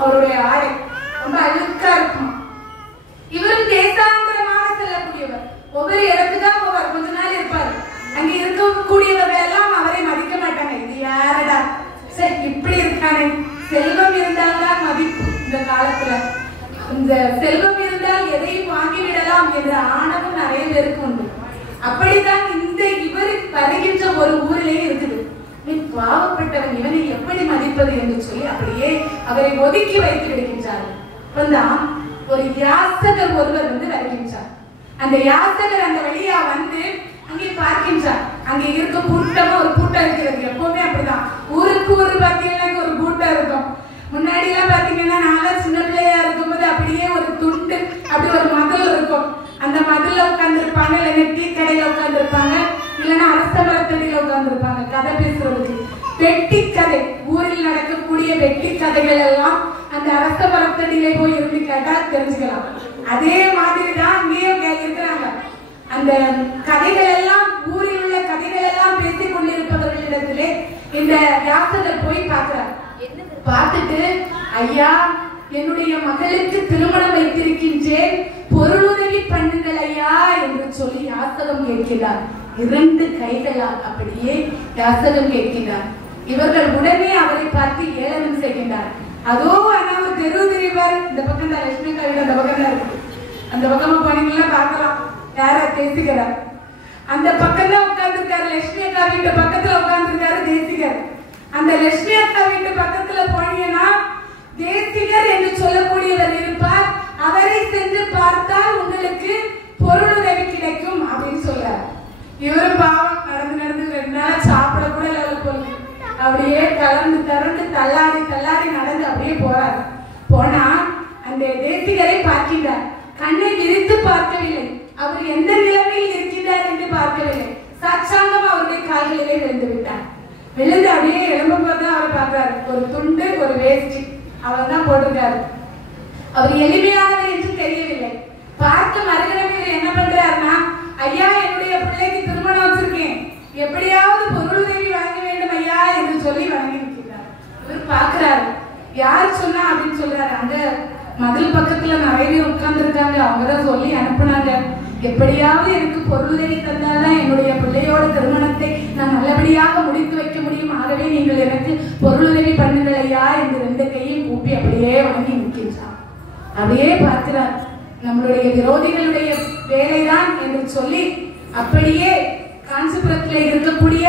அவருடைய ஆடை ரொம்ப அழுக்கா இருக்குமா. இவரும் தேசாந்திரமாக செல்லக்கூடியவர். ஒவ்வொரு இடத்துக்கா போவார், கொஞ்ச நாள் இருப்பார். அங்க இருக்கக்கூடியவர்கள் எல்லாம் அவரை மதிக்க மாட்டாங்க. இது யாரடா சரி இப்படி இருக்கானே. செல்வம் இருந்தால்தான் மதிப்பு இந்த காலத்துல. இந்த செல்வம் இருந்தால் எதையும் வாங்கிவிடலாம் என்ற ஆணவம் நிறைய பேருக்கு உண்டு. அப்படித்தான் இந்த இவர் வருகின்ற ஒரு ஊரிலே இருக்குது. பாவப்பட்டவன் இவனை எப்படி மதிப்பது என்று சொல்லி அப்படியே அவரை ஒதுக்கி வைத்து விடுகின்றார்கள். அப்பதான் ஒரு யாசகர் ஒருவர் வந்து வருகின்றார். அந்த யாசகர் அந்த வழியா வந்து அங்கே பார்க்கின்றார். அங்கே இருக்க கூட்டமா ஒரு கூட்டம் இருக்கிறது. எப்பவுமே அப்படிதான். ஊருக்கு ஒரு பாத்தீங்கன்னா ஒரு கூட்டம் இருக்கும். முன்னாடி எல்லாம் பாத்தீங்கன்னா நான்லாம் சின்ன பிள்ளையா இருக்கும்போது அப்படியே ஒரு துண்டு அப்படி ஒரு மதில் இருக்கும். அந்த மதில உட்கார்ந்து இருப்பாங்க, இல்லைன்னா டீ கடையில உட்கார்ந்து இருப்பாங்க, இல்லைன்னா அரச மரத்தடியில உட்கார்ந்து இருப்பாங்க கதை பேசுறதுக்கு. வெட்டி கதை, ஊரில் நடக்கக்கூடிய வெட்டி கதைகள் எல்லாம் அந்த அரச மரத்தடியிலே போய் இருந்து கேட்டா தெரிஞ்சுக்கலாம். அதே மாதிரிதான் அங்கேயும் இருக்கிறாங்க. அந்த கதைகள் எல்லாம் ஊரில் உள்ள கதைகள் எல்லாம் பேசிக் கொண்டிருப்பவர்களிடத்திலே இந்த யாசகர் போய் பார்க்கிறார். பார்த்துட்டு, ஐயா என்னுடைய மகளுக்கு திருமணம் வைத்திருக்கின்றேன், பொருளுதவி பண்ணுங்கள் ஐயா என்று சொல்லி யாசகம் கேட்கிறார். 2 கைகளால் அப்படியே யாசகம் கேட்கிறார். இவர்கள் உடனே அவரை பார்த்து ஏளனம் செய்கின்றார். அதோ அண்ணாவை தெரு தெரிவார். இந்த பக்கம் தான் லட்சுமி கவிதை, அந்த பக்கம் தான் இருக்கு. அந்த பக்கமா போனீங்கன்னா பார்க்கலாம் யாரா தேசிகர். அந்த பக்கம் தான் உட்கார்ந்து இருக்காரு. லட்சுமி அக்கா வீட்டு பக்கத்துல உட்கார்ந்து இருக்காரு தேசிகர். அந்த லட்சுமி அக்கா வீட்டு பக்கத்துல போனீங்கன்னா தேசிகர் என்று சொல்லக்கூடியவர் இருப்பார். அவரை சென்று பார்த்தால் உங்களுக்கு பொருளுதவி கிடைக்கும் அப்படின்னு சொல்றார். இவரும் பாவம் நடந்து 2 நாள் சாப்பிட கூட போகுது. அப்படியே தரண்டு தள்ளாடி நடந்து அப்படியே போறாரு. போனா அந்த தேசிகரை பார்க்கின்றார். கண்ணை விரித்து பார்க்கவில்லை. அவர் எந்த நிலைமையில் இருக்கின்றார் என்று பார்க்கவில்லை. சாட்சாங்கம் அவருடைய கால்களிலே விழுந்து விட்டார். விழுந்து அப்படியே எழும்பும் போதுதான் அவர் பார்க்கிறார். ஒரு துண்டு, ஒரு வேஷ்டி அவர் தான் போட்டிருக்காரு. அவர் எளிமையானவர் என்று தெரியவில்லை. பார்க்க மறுகிழமை என்ன பண்றாருன்னா, ஐயா என்னுடைய பிள்ளைக்கு திருமணம் வச்சிருக்கேன், எப்படியாவது பொருளுதவி வழங்க வேண்டும் ஐயா என்று சொல்லி வழங்கி இருக்கிறார். இவர் பார்க்கிறாரு. யார் சொன்னா அப்படின்னு சொல்றாரு. அந்த மதில் பக்கத்துல நிறைய பேர் உட்கார்ந்து இருக்காங்க. அவங்கதான் சொல்லி அனுப்புனாங்க. எப்படியாவது எனக்கு பொருளுதவி தந்தால்தான் என்னுடைய பிள்ளையோட திருமணத்தை நான் நல்லபடியாக முடித்து வைக்க முடியும். ஆகவே நீங்கள் எனக்கு பொருளுதவி பண்ணுங்கள் ஐயா என்று 2 கையும் கூப்பி அப்படியே வணங்கி நிற்கின்றார். அப்படியே பார்க்கிறார். நம்மளுடைய விரோதிகளுடைய வேலைதான் என்று சொல்லி அப்படியே காஞ்சிபுரத்தில் இருக்கக்கூடிய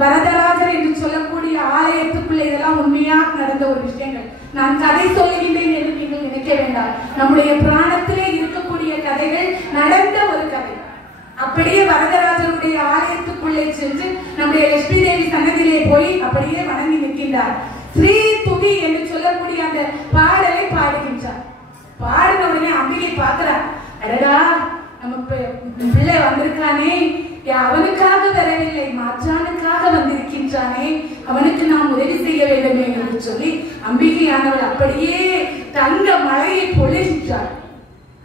வரதராஜர் என்று சொல்லக்கூடிய ஆலயத்துக்குள்ள இதெல்லாம் உண்மையாக நடந்த ஒரு விஷயங்கள். நான் கதை சொல்லுகின்றேன் என்று நீங்கள் நினைக்க வேண்டாம். நம்முடைய புராணத்திலே இருக்கக்கூடிய கதைகள் நடந்த ஒரு கதை. அப்படியே வரதராஜருடைய ஆலயத்துக்குள்ளே சென்று நம்முடைய லட்சுமி தேவி சன்னதியிலே போய் அப்படியே வணங்கி நிற்கின்றார். ஸ்ரீ துதி என்று சொல்லக்கூடிய அந்த பாடலை பாடுகின்றார். பாடின உடனே அம்பிகை பார்க்கிறார். அடடா நம்ம பிள்ளை வந்திருக்கானே, அவனுக்காக வரவில்லை, மாற்றானுக்காக வந்திருக்கின்றானே, அவனுக்கு நாம் உதவி செய்ய வேண்டுமே என்று சொல்லி அம்பிகையானவள் அப்படியே தங்க மழையை பொழிகின்றார்.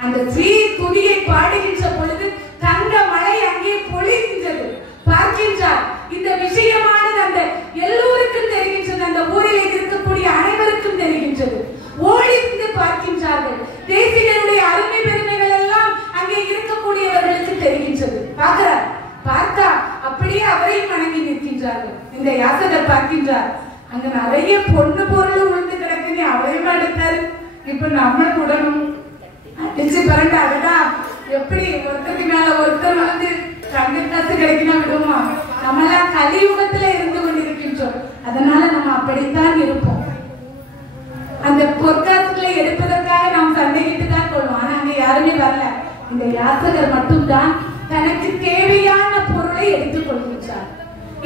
அந்த ஸ்ரீ துதியை பாடுகின்ற பொழுது தங்க மழை அங்கே பொழிகின்றது. பார்க்கின்றார். இந்த விஷயமானது அந்த எல்லோருக்கும் தெரிகின்றது. அந்த ஊரில் இருக்கக்கூடிய அனைவருக்கும் தெரிகின்றது. ஓடிந்து பார்க்கின்றார்கள். தேசிகருடைய அருமை பெருமைகள் எல்லாம் அங்கே இருக்கக்கூடியவர்களுக்கு தெரிகின்றது. பார்க்கிறார். பார்த்தா அப்படியே அவரையும் வணங்கி நிற்கின்றார்கள். இந்த யாசகர் பார்க்கின்றார். அங்க நிறைய பொண்ணு பொருள் உழுந்து கிடக்குன்னு அவரையும் எடுத்தாரு. இப்ப நம்ம உடனும் அடிச்சு பரண்டு அடடா எப்படி ஒருத்தருக்கு மேல ஒருத்தர் வந்து தங்க காசு கிடைக்கினா விடுமா? நம்மளாம் கலியுகத்துல இருந்து கொண்டிருக்கின்றோம். அதனால நம்ம அப்படித்தான் இருப்போம். அந்த பொற்காசுகளை எடுப்பதற்காக நாம் சண்டைகிட்டு தான் கொள்வோம். ஆனா அங்க யாருமே வரல. இந்த யாசகர் மட்டும்தான் தனக்கு தேவையான பொருளை எடுத்துக் கொள்கின்றார்.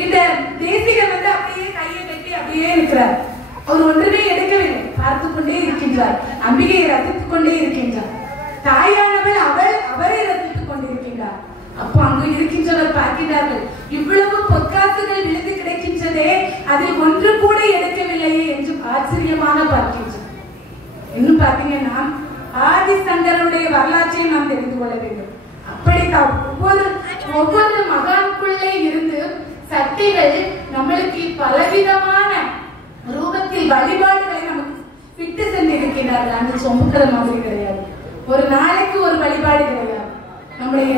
இந்த தேசிகர் வந்து அப்படியே கையை கட்டி அப்படியே இருக்கிறார். அவர் ஒன்றுமே எடுக்கவில்லை. பார்த்து கொண்டே இருக்கின்றார். அம்பிகையை ரசித்துக் கொண்டே இருக்கின்றார். தாயானவள் அவரை ரசித்துக் கொண்டிருக்கின்றார். அப்போ அங்கு இருக்கின்றவர் பார்க்கிறார்கள், இவ்வளவு பொற்காசுகள் விழுந்து கிடைக்கின்றதே, அதில் ஒன்று கூட எடுக்கவில்லையே என்று ஆச்சரியமாக பார்க்கின்றனர். இன்னும் பார்த்தீங்கன்னா ஆதிசங்கருடைய வரலாற்றை நாம் தெரிந்து கொள்ள வேண்டும். அப்படித்தான் ஒவ்வொரு மகான்குள்ளே இருந்து சக்திகள் நம்மளுக்கு பலவிதமான ரூபத்தில் வழிபாடுகளை நமக்கு விட்டு சென்றிருக்கிறார்கள். அந்த சொம்புக்கிற மாதிரி கிடையாது, ஒரு நாளைக்கு ஒரு வழிபாடு கிடையாது. நம்முடைய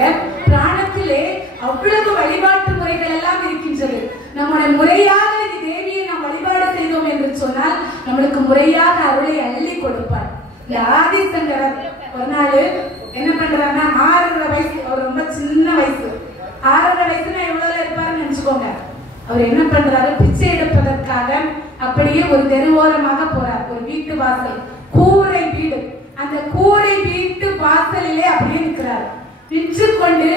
பிராணத்திலே அவ்வளவு வழிபாட்டு முறைகள் எல்லாம் இருக்கின்றது. நம்முடைய முறையாக தேவியை நாம் வழிபாடு செய்தோம் என்று சொன்னால் நம்மளுக்கு முறையாக அருளை அள்ளி கொடுப்பார். இந்த ஆதிசங்கரர் ஒரு நாள் என்ன பண்றாருன்னா, 6.5 வயசு, அவர் ரொம்ப சின்ன வயசு, 6.5 வயசுனா எவ்வளவு இருப்பாருன்னு நினைச்சுக்கோங்க. அவர் என்ன பண்றாரு, பிச்சை எடுப்பதற்காக அப்படியே ஒரு தெருவோரமாக போறார். ஒரு வீட்டு வாசல், கூரை வீடு, அந்த கூரை வீட்டு வாசலிலே அப்படியே நிற்கிறார். நின்று கொண்டு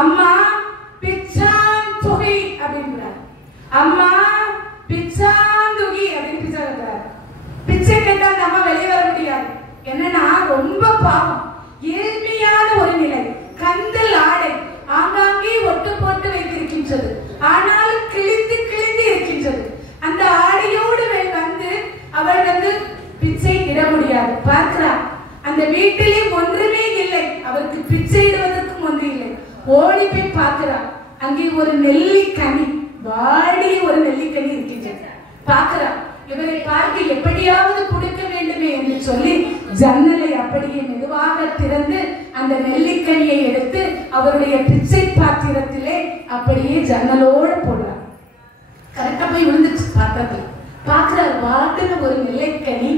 அம்மா பிச்சான் துகி அப்படின்றார். அம்மா பிச்சான் துகி அப்படின்னு பிச்சை கேட்கிறார். பிச்சை கேட்டா அந்த அம்மா வெளியே வர முடியாது. என்னன்னா ரொம்ப பாவம், ஏழ்மையான ஒரு நிலை, கந்தல் ஆடை ஆங்காங்கே ஒட்டு போட்டு வைத்திருக்கின்றது, ஆனாலும் கிழிந்து கிழிந்து இருக்கின்றது. அந்த ஆடையோடு வந்து அவள் வந்து பிச்சை இட முடியாது. பார்க்கிறார், அந்த வீட்டிலே ஒன்றுமே இல்லை, அவருக்கு பிச்சை இடுவதற்கும் ஒன்று இல்லை. ஓடி போய் பார்க்கிறார், அங்கே ஒரு நெல்லிக்கனி, வாடிய ஒரு நெல்லிக்கனி இருக்கின்றது. பார்க்கிறார், இவரை பார்க்க எப்படியாவது கொடுக்க வேண்டுமே என்று சொல்லி ஜன்னலை அப்படியே மெதுவாக திறந்து அந்த நெல்லிக்கனியை எடுத்து அவருடைய பிச்சை பாத்திரத்திலே அப்படியே ஜன்னலோடு போடுறார். கரெக்டா போய் விழுந்துச்சு பாத்திரத்துல. பார்க்கிறார், வாடின ஒரு நெல்லிக்கனி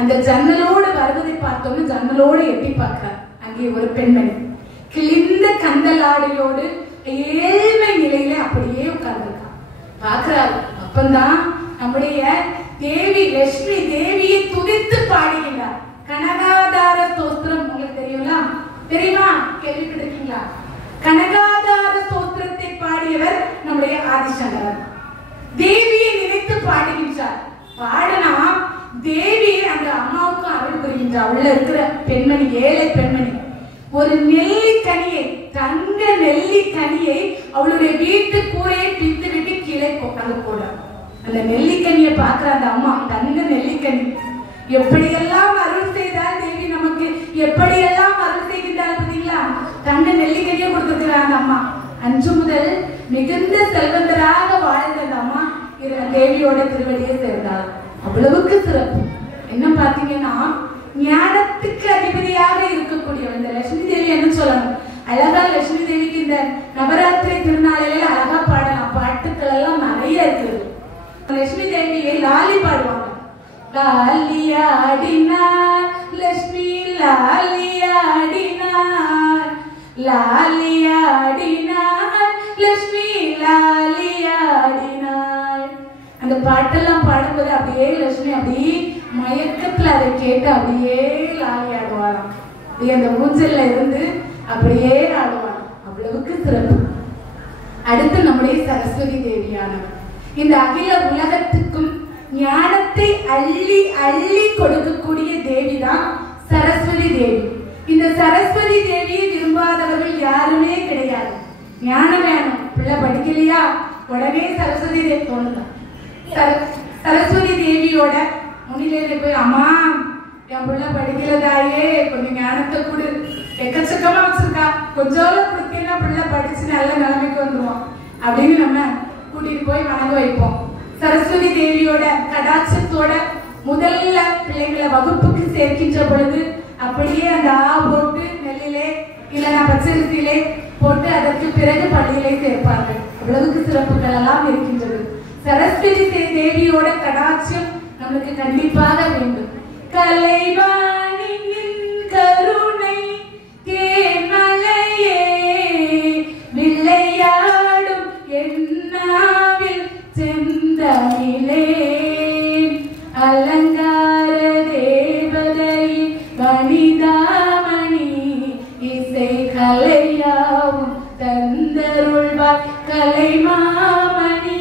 அந்த ஜன்னலோடு வருவதை பார்த்தோம்னு ஜன்னலோடு எட்டி பார்க்கிறார். அங்கே ஒரு பெண்மணி கிழிந்த கந்தலாடையோடு ஏழ்மை நிலையில அப்படியே உட்கார்ந்துருக்கான். பார்க்கிறார், அப்பந்தான் நம்முடைய தேவி லட்சுமி தேவியை துதித்து பாடுகிறார். கனகாதார ஸ்தோத்திரம் உங்களுக்கு தெரியுங்களா? தெரியுமா? கேள்விப்பட்டிருக்கீங்களா? கனகாதார ஸ்தோத்திரத்தை பாடியவர் நம்முடைய ஆதிசங்கரர். தேவியை நினைத்து பாடுகின்றார். பாடனா தேவி அந்த அம்மாவுக்கு அருள் புரிகின்றார். உள்ள இருக்கிற பெண்மணி, ஏழை பெண்மணி, ஒரு நெல்லிக்கனியை, தங்க நெல்லிக்கனியை அவளுடைய வீட்டு கூரையை பித்து விட்டு கீழே கொண்டாந்து போடுறார். அந்த நெல்லிக்கனியை பார்க்கிற அந்த அம்மா, தங்க நெல்லிக்கனி, எப்படியெல்லாம் அருள் செய்தால் தேவி நமக்கு எப்படியெல்லாம் அருள் செய்கின்றால் பார்த்தீங்களா? தங்க நெல்லிக்கனியை கொடுத்துருக்கிறார் அந்த அம்மா. அன்று முதல் மிகுந்த செல்வந்தராக வாழ்ந்த அந்த அம்மா தேவியோட திருவடியை சேர்ந்தார். அவ்வளவுக்கு சிறப்பு. என்ன பாத்தீங்கன்னா, ஞானத்துக்கு அதிபதியாக இருக்கக்கூடியவர் இந்த லட்சுமி தேவி. என்ன சொல்லணும், அழகா லட்சுமி தேவிக்கு இந்த நவராத்திரி திருநாளிலே அழகா பாடலாம். பாட்டுக்கள் எல்லாம் நிறைய இருக்குது. லட்சுமி தேவியை லாலி பாடுவாங்க. லாலியாடினார் லட்சுமி, லாலியாடினார், லாலியாடினார் லட்சுமி, லாலியாடினார். அந்த பாட்டெல்லாம் பாடும்போது அப்படியே லட்சுமி அப்படியே மயக்கத்துல அதை கேட்டு அப்படியே லாலி ஆடுவாராம். அப்படியே அந்த ஊஞ்சல்ல இருந்து அப்படியே ஆடுவாராம். அவ்வளவுக்கு சிறப்பு. அடுத்து நம்முடைய சரஸ்வதி தேவியானவர் இந்த அகில உலகத்துக்கும் ஞானத்தை அள்ளி அள்ளி கொடுக்கக்கூடிய தேவிதான் சரஸ்வதி தேவி. இந்த சரஸ்வதி தேவியை விரும்பாதவர்கள் யாருமே கிடையாது. ஞானம் வேணும், பிள்ளை படிக்கலையா உடனே சரஸ்வதி தேவி தோணுதான். சரஸ்வதி தேவியோட முன்னிலையில போய், அம்மா என் பிள்ளை படிக்கிறதாயே, கொஞ்சம் ஞானத்தை கொடு, எக்கச்சக்கமா வச்சிருக்கா, கொஞ்சோல கொடுத்தீங்கன்னா பிள்ளை படிச்சு நல்ல நிலைமைக்கு வந்துருவோம் அப்படின்னு நம்ம கூட்டிட்டு போய் வணங்க வைப்போம். சரஸ்வதி தேவியோட கடாட்சத்தோட முதல்ல பிள்ளைங்களை வகுப்புக்கு சேர்க்கின்ற பொழுது அப்படியே அந்த ஆ போட்டு நெல்லிலே இல்லைன்னா பச்சரிசியிலே போட்டு அதற்கு பிறகு பள்ளியிலே சேர்ப்பார்கள். அவ்வளவுக்கு சிறப்புகள் எல்லாம் இருக்கின்றது. சரஸ்வதி தேவியோட கடாட்சம் நமக்கு கண்டிப்பாக வேண்டும். கலைவாணியின் கருணை தேன்மலையே, விளையாடும் என்னாவில் செந்தமிழே, அலங்கார தேவதை வனிதாமணி, இசை கலையாவும் தந்தருள்வார் கலைமாமணி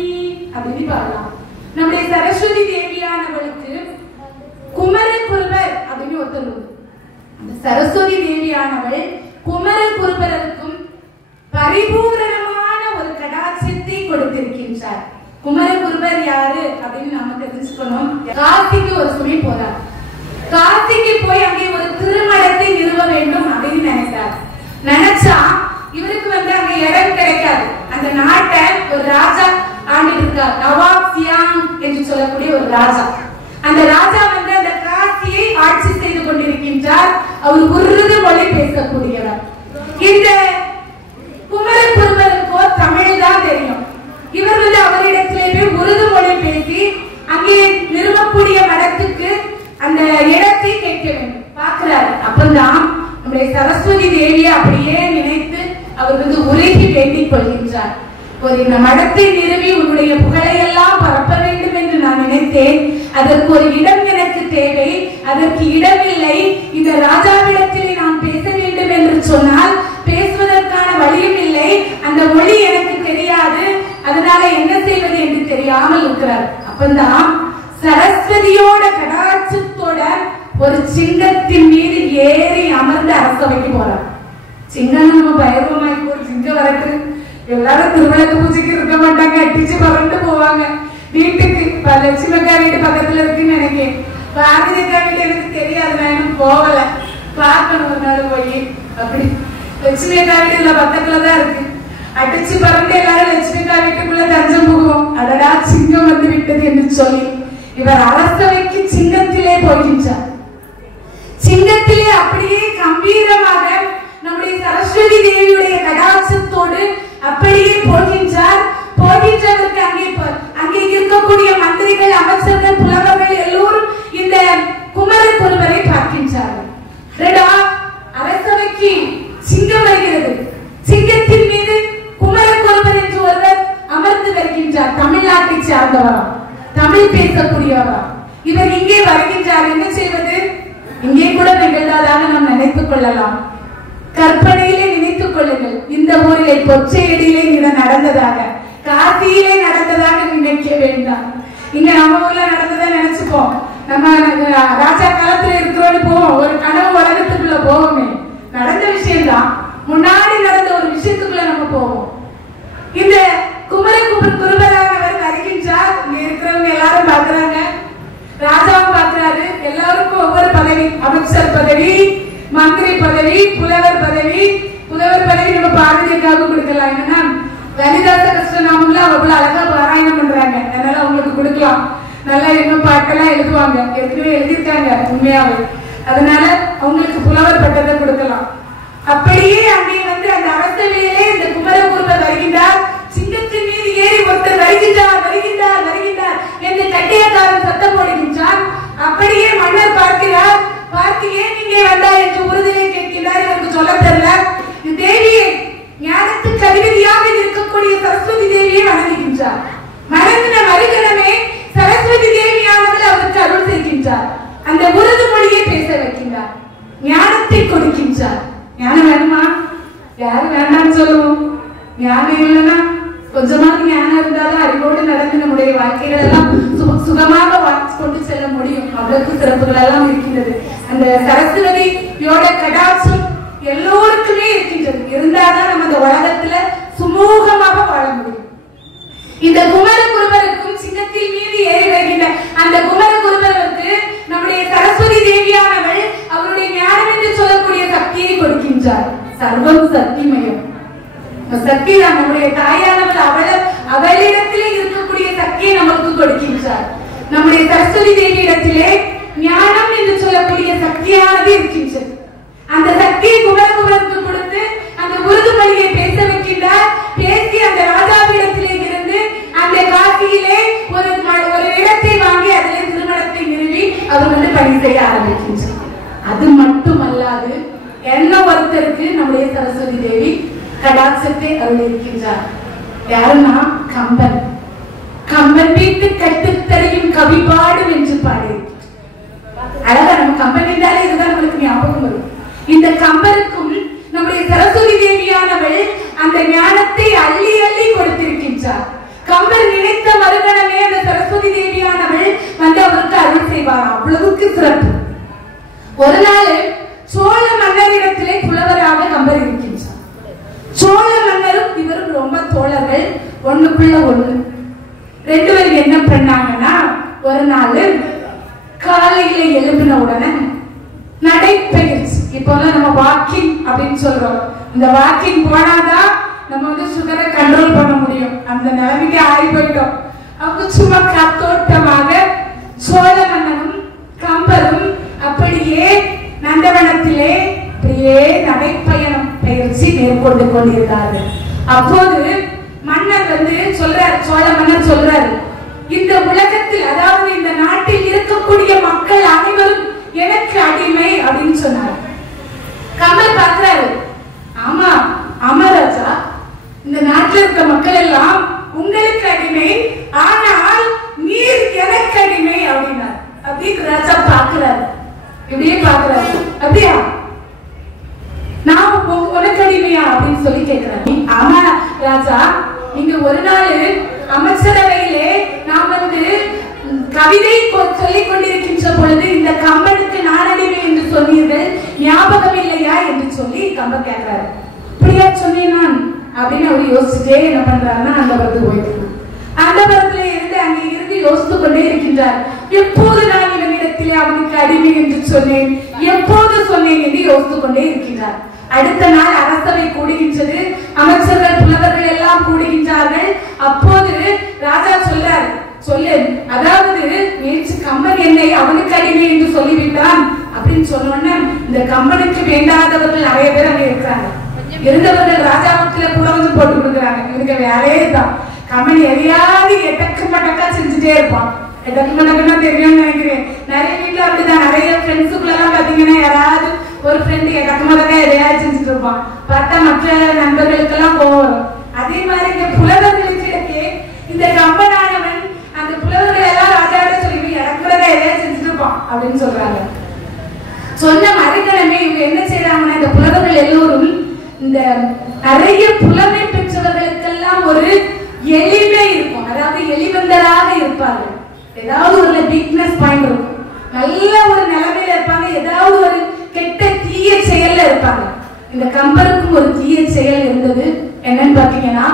அப்படின்னு பாடலாம். நம்முடைய சரஸ்வதி தேவியானவளுக்கு குமர குருவர் அப்படின்னு ஒருத்தர். அந்த சரஸ்வதி தேவியானவள் குமரகுருபரருக்கும் பரிபூரணமான ஒரு கடாட்சத்தை கொடுத்திருக்கின்றார். குமரகுருபர் யாரு அப்படின்னு நாம தெரிஞ்சுக்கணும். காசிக்கு ஒரு சுமை போறார். காசிக்கு போய் அங்கே ஒரு திருமணத்தை நிறுவ வேண்டும் அப்படின்னு நினைச்சா இவருக்கு அங்க இடம் கிடைக்காது. அந்த நாட்டை ஒரு ராஜா ஆண்டிட்டு இருக்கார், நவாப் சியாங் என்று சொல்லக்கூடிய ஒரு ராஜா. அந்த ராஜா அந்த காசியை ஆட்சி செய்து கொண்டிருக்கின்றார். அவர் உருது மொழி பேசக்கூடியவர். இந்த குமரகுருபருக்கோ தமிழ் தான் தெரியும். இவர் அவரிடத்திலே போய் உருது மொழி பேசி அங்கே நிறுவக்கூடிய மடத்துக்கு அந்த இடத்தை கேட்க வேண்டும் பார்க்கிறாரு. அப்பதான் நம்முடைய சரஸ்வதி தேவியை அப்படியே நினைத்து அவர் உருகி வேண்டிக் கொள்கின்றார். ஒரு இந்த மடத்தை நிறுவி உன்னுடைய புகழையெல்லாம் பரப்ப வேண்டும் என்று நான் நினைத்தேன். அதற்கு ஒரு இடம் எனக்கு தேவை. அதற்கு இடமில்லை. இந்த ராஜாவிடத்திலே நான் பேச வேண்டும் என்று சொன்னால் பேசுவதற்கான வழியும் இல்லை. அந்த மொழி எனக்கு தெரியாது. அதனால என்ன செய்வது என்று தெரியாமல் இருக்கிறார். அப்பதான் சரஸ்வதியோட கடாட்சத்தோட ஒரு சிங்கத்தின் மீது ஏறி அமர்ந்து அரசவைக்கு போறார். சிங்கம் நம்ம பைரவமாய்க்கு ஒரு சிங்கம் வரக்கு எல்லாரும் திருவிளக்கு பூஜைக்கு இருக்க மாட்டாங்க, அடிச்சு பறந்து போவாங்க வீட்டுக்கு. லட்சுமி அக்கா வீட்டு பக்கத்துல இருக்குன்னு நினைக்கிறேன். பார்வதி அக்கா வீடு எனக்கு தெரியாது, நான் இன்னும் போகல, பார்க்கணும் ஒரு நாள் போய். அப்படி லட்சுமி அக்கா வீடு பக்கத்துலதான் இருக்கு. அடிச்சு பறந்து எல்லாரும் லட்சுமி அக்கா வீட்டுக்குள்ள தஞ்சம் புகுவோம். அடடா சிங்கம் வந்து விட்டது என்று சொல்லி இவர் அரசவைக்கு சிங்கத்திலே போகின்றார். சிங்கத்திலே அப்படியே கம்பீரமாக நம்முடைய சரஸ்வதி தேவியுடைய கடாட்சத்தோடு அப்படியே போகின்றார். போகின்றவருக்கு அங்கே இருக்கக்கூடிய மந்திரிகள், அமைச்சர்கள், புலவர்கள் எல்லோரும் இந்த குமரகுருபரை பார்க்கின்றார்கள். அரசவைக்கு சிங்கம் வருகிறது. சிங்கத்தின் மீது குமரகுருபர் என்று ஒருவர் அமர்ந்து வருகின்றார். தமிழ்நாட்டை சார்ந்தவரா, தமிழ் பேசக்கூடியவரா. இவர் இங்கே வருகின்றார். என்ன செய்வது? இங்கே கூட நிகழ்ந்ததாக நாம் நினைத்துக் கொள்ளலாம். கற்பனையிலே நினைத்துக் கொள்ளுங்கள். இந்த ஊரிலே பொச்சையடியிலே நடந்ததாக, காசியிலே நடந்ததாக நினைக்க வேண்டாம். இங்க நம்ம ஊர்ல நடந்ததை நினைச்சுப்போம். நம்ம ராஜா காலத்துல இருக்கிறோன்னு போவோம், ஒரு கனவு உலகத்துக்குள்ள போவோமே. நடந்த விஷயம்தான், முன்னாடி நடந்த ஒரு விஷயத்துக்குள்ள நம்ம போவோம். இந்த குமரகுருபரானவர் வருகின்றார். இங்க இருக்கிறவங்க எல்லாரும் பாக்குறாங்க, ராஜாவும் பாக்குறாரு. எல்லாருக்கும் ஒவ்வொரு பதவி, அமைச்சர் பதவி, மந்திரி பதவி, புலவர் பதவி. புலவர் பதவி நம்ம பார்வதிக்காக கொடுக்கலாம். என்னன்னா லலிதாச கிருஷ்ணநாமம்ல அவ்வளவு அழகா பாராயணம் பண்றாங்க, அதனால அவங்களுக்கு கொடுக்கலாம். நல்லா இன்னும் பாட்டெல்லாம் எழுதுவாங்க, ஏற்கனவே எழுதியிருக்காங்க உண்மையாவே. அதனால அவங்களுக்கு புலவர் பட்டத்தை கொடுக்கலாம். அப்படியே அங்கே அந்த அரசவையிலே இந்த குமரகுருபர் வருகின்றார். சிங்கத்தின் மீது ஏறி ஒருத்தர் வருகின்றார், வருகின்றார், வருகின்றார் என்று கட்டியக்காரன் சத்தம் போடுகின்றார். அப்படியே மன்னர் பார்க்கிறார். பார்த்து ஏன் இங்கே வந்தார் என்று உறுதியை கேட்கிறார். இவருக்கு சொல்ல தெரியல. தேவியை, ஞானத்துக்கு அதிபதியாக இருக்கக்கூடிய சரஸ்வதி தேவியை வணங்குகின்றார். வணங்கின மறுகணமே சரஸ்வதி தேவியானவர்கள் அவருக்கு அருள் செய்கின்றார். அந்த உருது மொழியை பேச வைக்கின்றார். ஞானத்தை கொடுக்கின்றார். ஞானம் வேணுமா? யாரு வேண்டாம்னு சொல்லுவோம்? ஞானம் இல்லைன்னா கொஞ்சமாக ஞானம் இருந்தாலும் அறிவோடு நடந்து நம்முடைய வாழ்க்கைகள் எல்லாம் சுகமாக கொண்டு செல்ல முடியும். அவ்வளவு சிறப்புகள் எல்லாம் இருக்கின்றது. அந்த சரஸ்வதியோட கடாட்சம் எல்லோருக்குமே இருக்கின்றது. இருந்தாதான் நம்ம இந்த உலகத்துல சுமூகமாக வாழ முடியும். இந்த குமரகுருபருக்கும் சிங்கத்தின் மீது ஏறி வருகின்ற அந்த குமரகுருபருக்கு நம்முடைய சரஸ்வதி தேவியானவள் அவருடைய ஞானம் என்று சொல்லக்கூடிய சக்தியை கொடுக்கின்றார். சர்வம் சக்திமயம். சக்தி தான் நம்முடைய தாயானவள். அவளிடத்திலே இருக்கக்கூடிய சக்தியை நமக்கு கொடுக்கின்றார். நம்முடைய சரஸ்வதி தேவி இடத்திலே ஞானம் என்று சொல்லக்கூடிய சக்தியானது இருக்கின்றது. அந்த சக்தியை குமரகுருபருக்கு கொடுத்து அந்த உருது மொழியை பேச வைக்கின்றார். பேசி அந்த ராஜாவிடத்திலே இருந்து அந்த காசியிலே ஒரு இடத்தை வாங்கி அதிலே திருமணத்தை நிறுவி அவர் பணி செய்ய ஆரம்பிக்கின்றார். அது மட்டுமல்லாது என்ன ஒருத்தருக்கு நம்முடைய சரஸ்வதி தேவி கடாட்சத்தை அருள் இருக்கின்றார். யாருன்னா கம்பன். கம்பன் வீட்டு கட்டுத்தரையும் கவி பாடும் என்று பாடி அழகா. நம்ம கம்பன் என்றாலே இதுதான் நம்மளுக்கு ஞாபகம் வரும். இந்த கம்பருக்கும் நம்முடைய சரஸ்வதி தேவியானவள் அந்த ஞானத்தை அள்ளி அள்ளி கொடுத்திருக்கின்றார். கம்பர் நினைத்த மறுகணமே அந்த சரஸ்வதி தேவியானவள் அவருக்கு அருள் செய்வார். அவ்வளவுக்கு சிறப்பு. ஒரு நாள் சோழ ரொம்ப தோழர்கள் ஒண்ணுக்குள்ள ஒண்ணு. ரெண்டு பேரும் என்ன பண்ணாங்கன்னா, ஒரு நாள் காலையில எழும்பின உடனே நடைப்பயிற்சி, இப்போதான் நம்ம வாக்கிங் அப்படின்னு சொல்றோம், இந்த வாக்கிங் போனாதான் நம்ம வந்து சுகரை கண்ட்ரோல் பண்ண முடியும், அந்த நிலைமைக்கு ஆகி போயிட்டோம். அவங்க சும்மா காத்தோட்டமாக சோழ மன்னனும் கம்பரும் அப்படியே நந்தவனத்திலே அப்படியே நடைப்பயணம் பயிற்சி மேற்கொண்டு கொண்டிருந்தார்கள். அப்போது மன்னர் வந்து சொல்றார், சோழ மன்னர் சொல்றாரு, இந்த உலகத்தில் அதாவது இந்த நாட்டில் இருக்கக்கூடிய மக்கள் அனைவரும் எனக்கு அடிமை அப்படின்னு சொன்னார். கம்பர் பார்க்கிறாரு, ஆமா அமராஜா, இந்த நாட்டில் இருக்க மக்கள் எல்லாம் உங்களுக்கு அடிமை, ஆனால் நீர் எனக்கு அடிமை அப்படின்னார். அப்படின்னு ராஜா பார்க்கிறாரு, இப்படியே பார்க்கிறாரு, அப்படியா நான் உனக்கு அடிமையா அப்படின்னு சொல்லி கேட்கிறாரு. ஆமா ராஜா, நீங்க ஒரு நாள் அமைச்சரவையிலே நான் வந்து கவிதை சொல்லிக் கொண்டிருக்கின்ற பொழுது இந்த கம்பனுக்கு நான் அடிமை என்று சொன்னீர்கள், ஞாபகம் இல்லையா என்று சொல்லி கம்பன் கேட்கிறாரு. அப்படியா சொன்னேன் நான் அப்படின்னு அவர் யோசிச்சுட்டே என்ன பண்றாருன்னா அந்த படத்துக்கு போயிட்டு அந்த படத்துல இருந்து அங்கே இருந்து யோசித்து கொண்டே இருக்கின்றார். எப்போது நான் இவனிடத்திலே அவனுக்கு அடிமை என்று சொன்னேன், எப்போது சொன்னேன் என்று யோசித்து கொண்டே இருக்கின்றார். அடுத்த நாள் அரசவை கூடுகின்றது, அமைச்சர்கள் புலவர்கள் எல்லாம் கூடுகின்றார்கள். அப்போது ராஜா சொல்றார், சொல்லு, அதாவது நேற்று கம்பன் என்னை அவனுக்கு அடிமை என்று சொல்லிவிட்டான் அப்படின்னு சொன்னோன்னு இந்த கம்பனுக்கு வேண்டாதவர்கள் நிறைய பேர் அங்க இருக்கிறாங்க. இருந்தவர்கள் ராஜாவுக்குள்ள புலவந்து போட்டு கொடுக்குறாங்க, இவருக்கு வேலையே தான். கம்பன் எதையாவது எட்டக்கு மட்டக்கா செஞ்சுட்டே இருப்பான். எட்டக்கு மட்டக்குன்னா தெரியும்னு நினைக்கிறேன், நிறைய வீட்டுல அப்படிதான். நிறைய ஃப்ரெண்ட்ஸுக்குள்ள எல்லாம் பாத்தீங்கன்னா யாராவது ஒரு ஃப்ரெண்டு எட்டக்கு மட்டக்கா எதையாவது செஞ்சுட்டு இருப்பான், பார்த்தா மற்ற நண்பர்களுக்கெல்லாம் போவோம். அதே மாதிரி இந்த புலவர்களுக்கு இந்த கம்பனானவன் அந்த புலவர்கள் எல்லாம் ராஜாவோட சொல்லி இறக்குறதா எதையாவது செஞ்சுட்டு இருப்பான் அப்படின்னு சொல்றாங்க. சொன்ன மறுக்கிழமை இவங்க என்ன செய்யறாங்கன்னா, இந்த புலவர்கள் எல்லோரும் இந்த நிறைய புலமை பெற்றவர்களுக்கெல்லாம் ஒரு எளிமை இருக்கும், அதாவது எளிவந்தராக இருப்பார்கள். ஏதாவது ஒரு வீக்னஸ் பாயிண்ட் இருக்கும், நல்ல ஒரு நிலைமையில இருப்பாங்க, ஏதாவது ஒரு கெட்ட தீய செயல்ல இருப்பாங்க. இந்த கம்பருக்கும் ஒரு தீய செயல் இருந்தது. என்னன்னு பாத்தீங்கன்னா,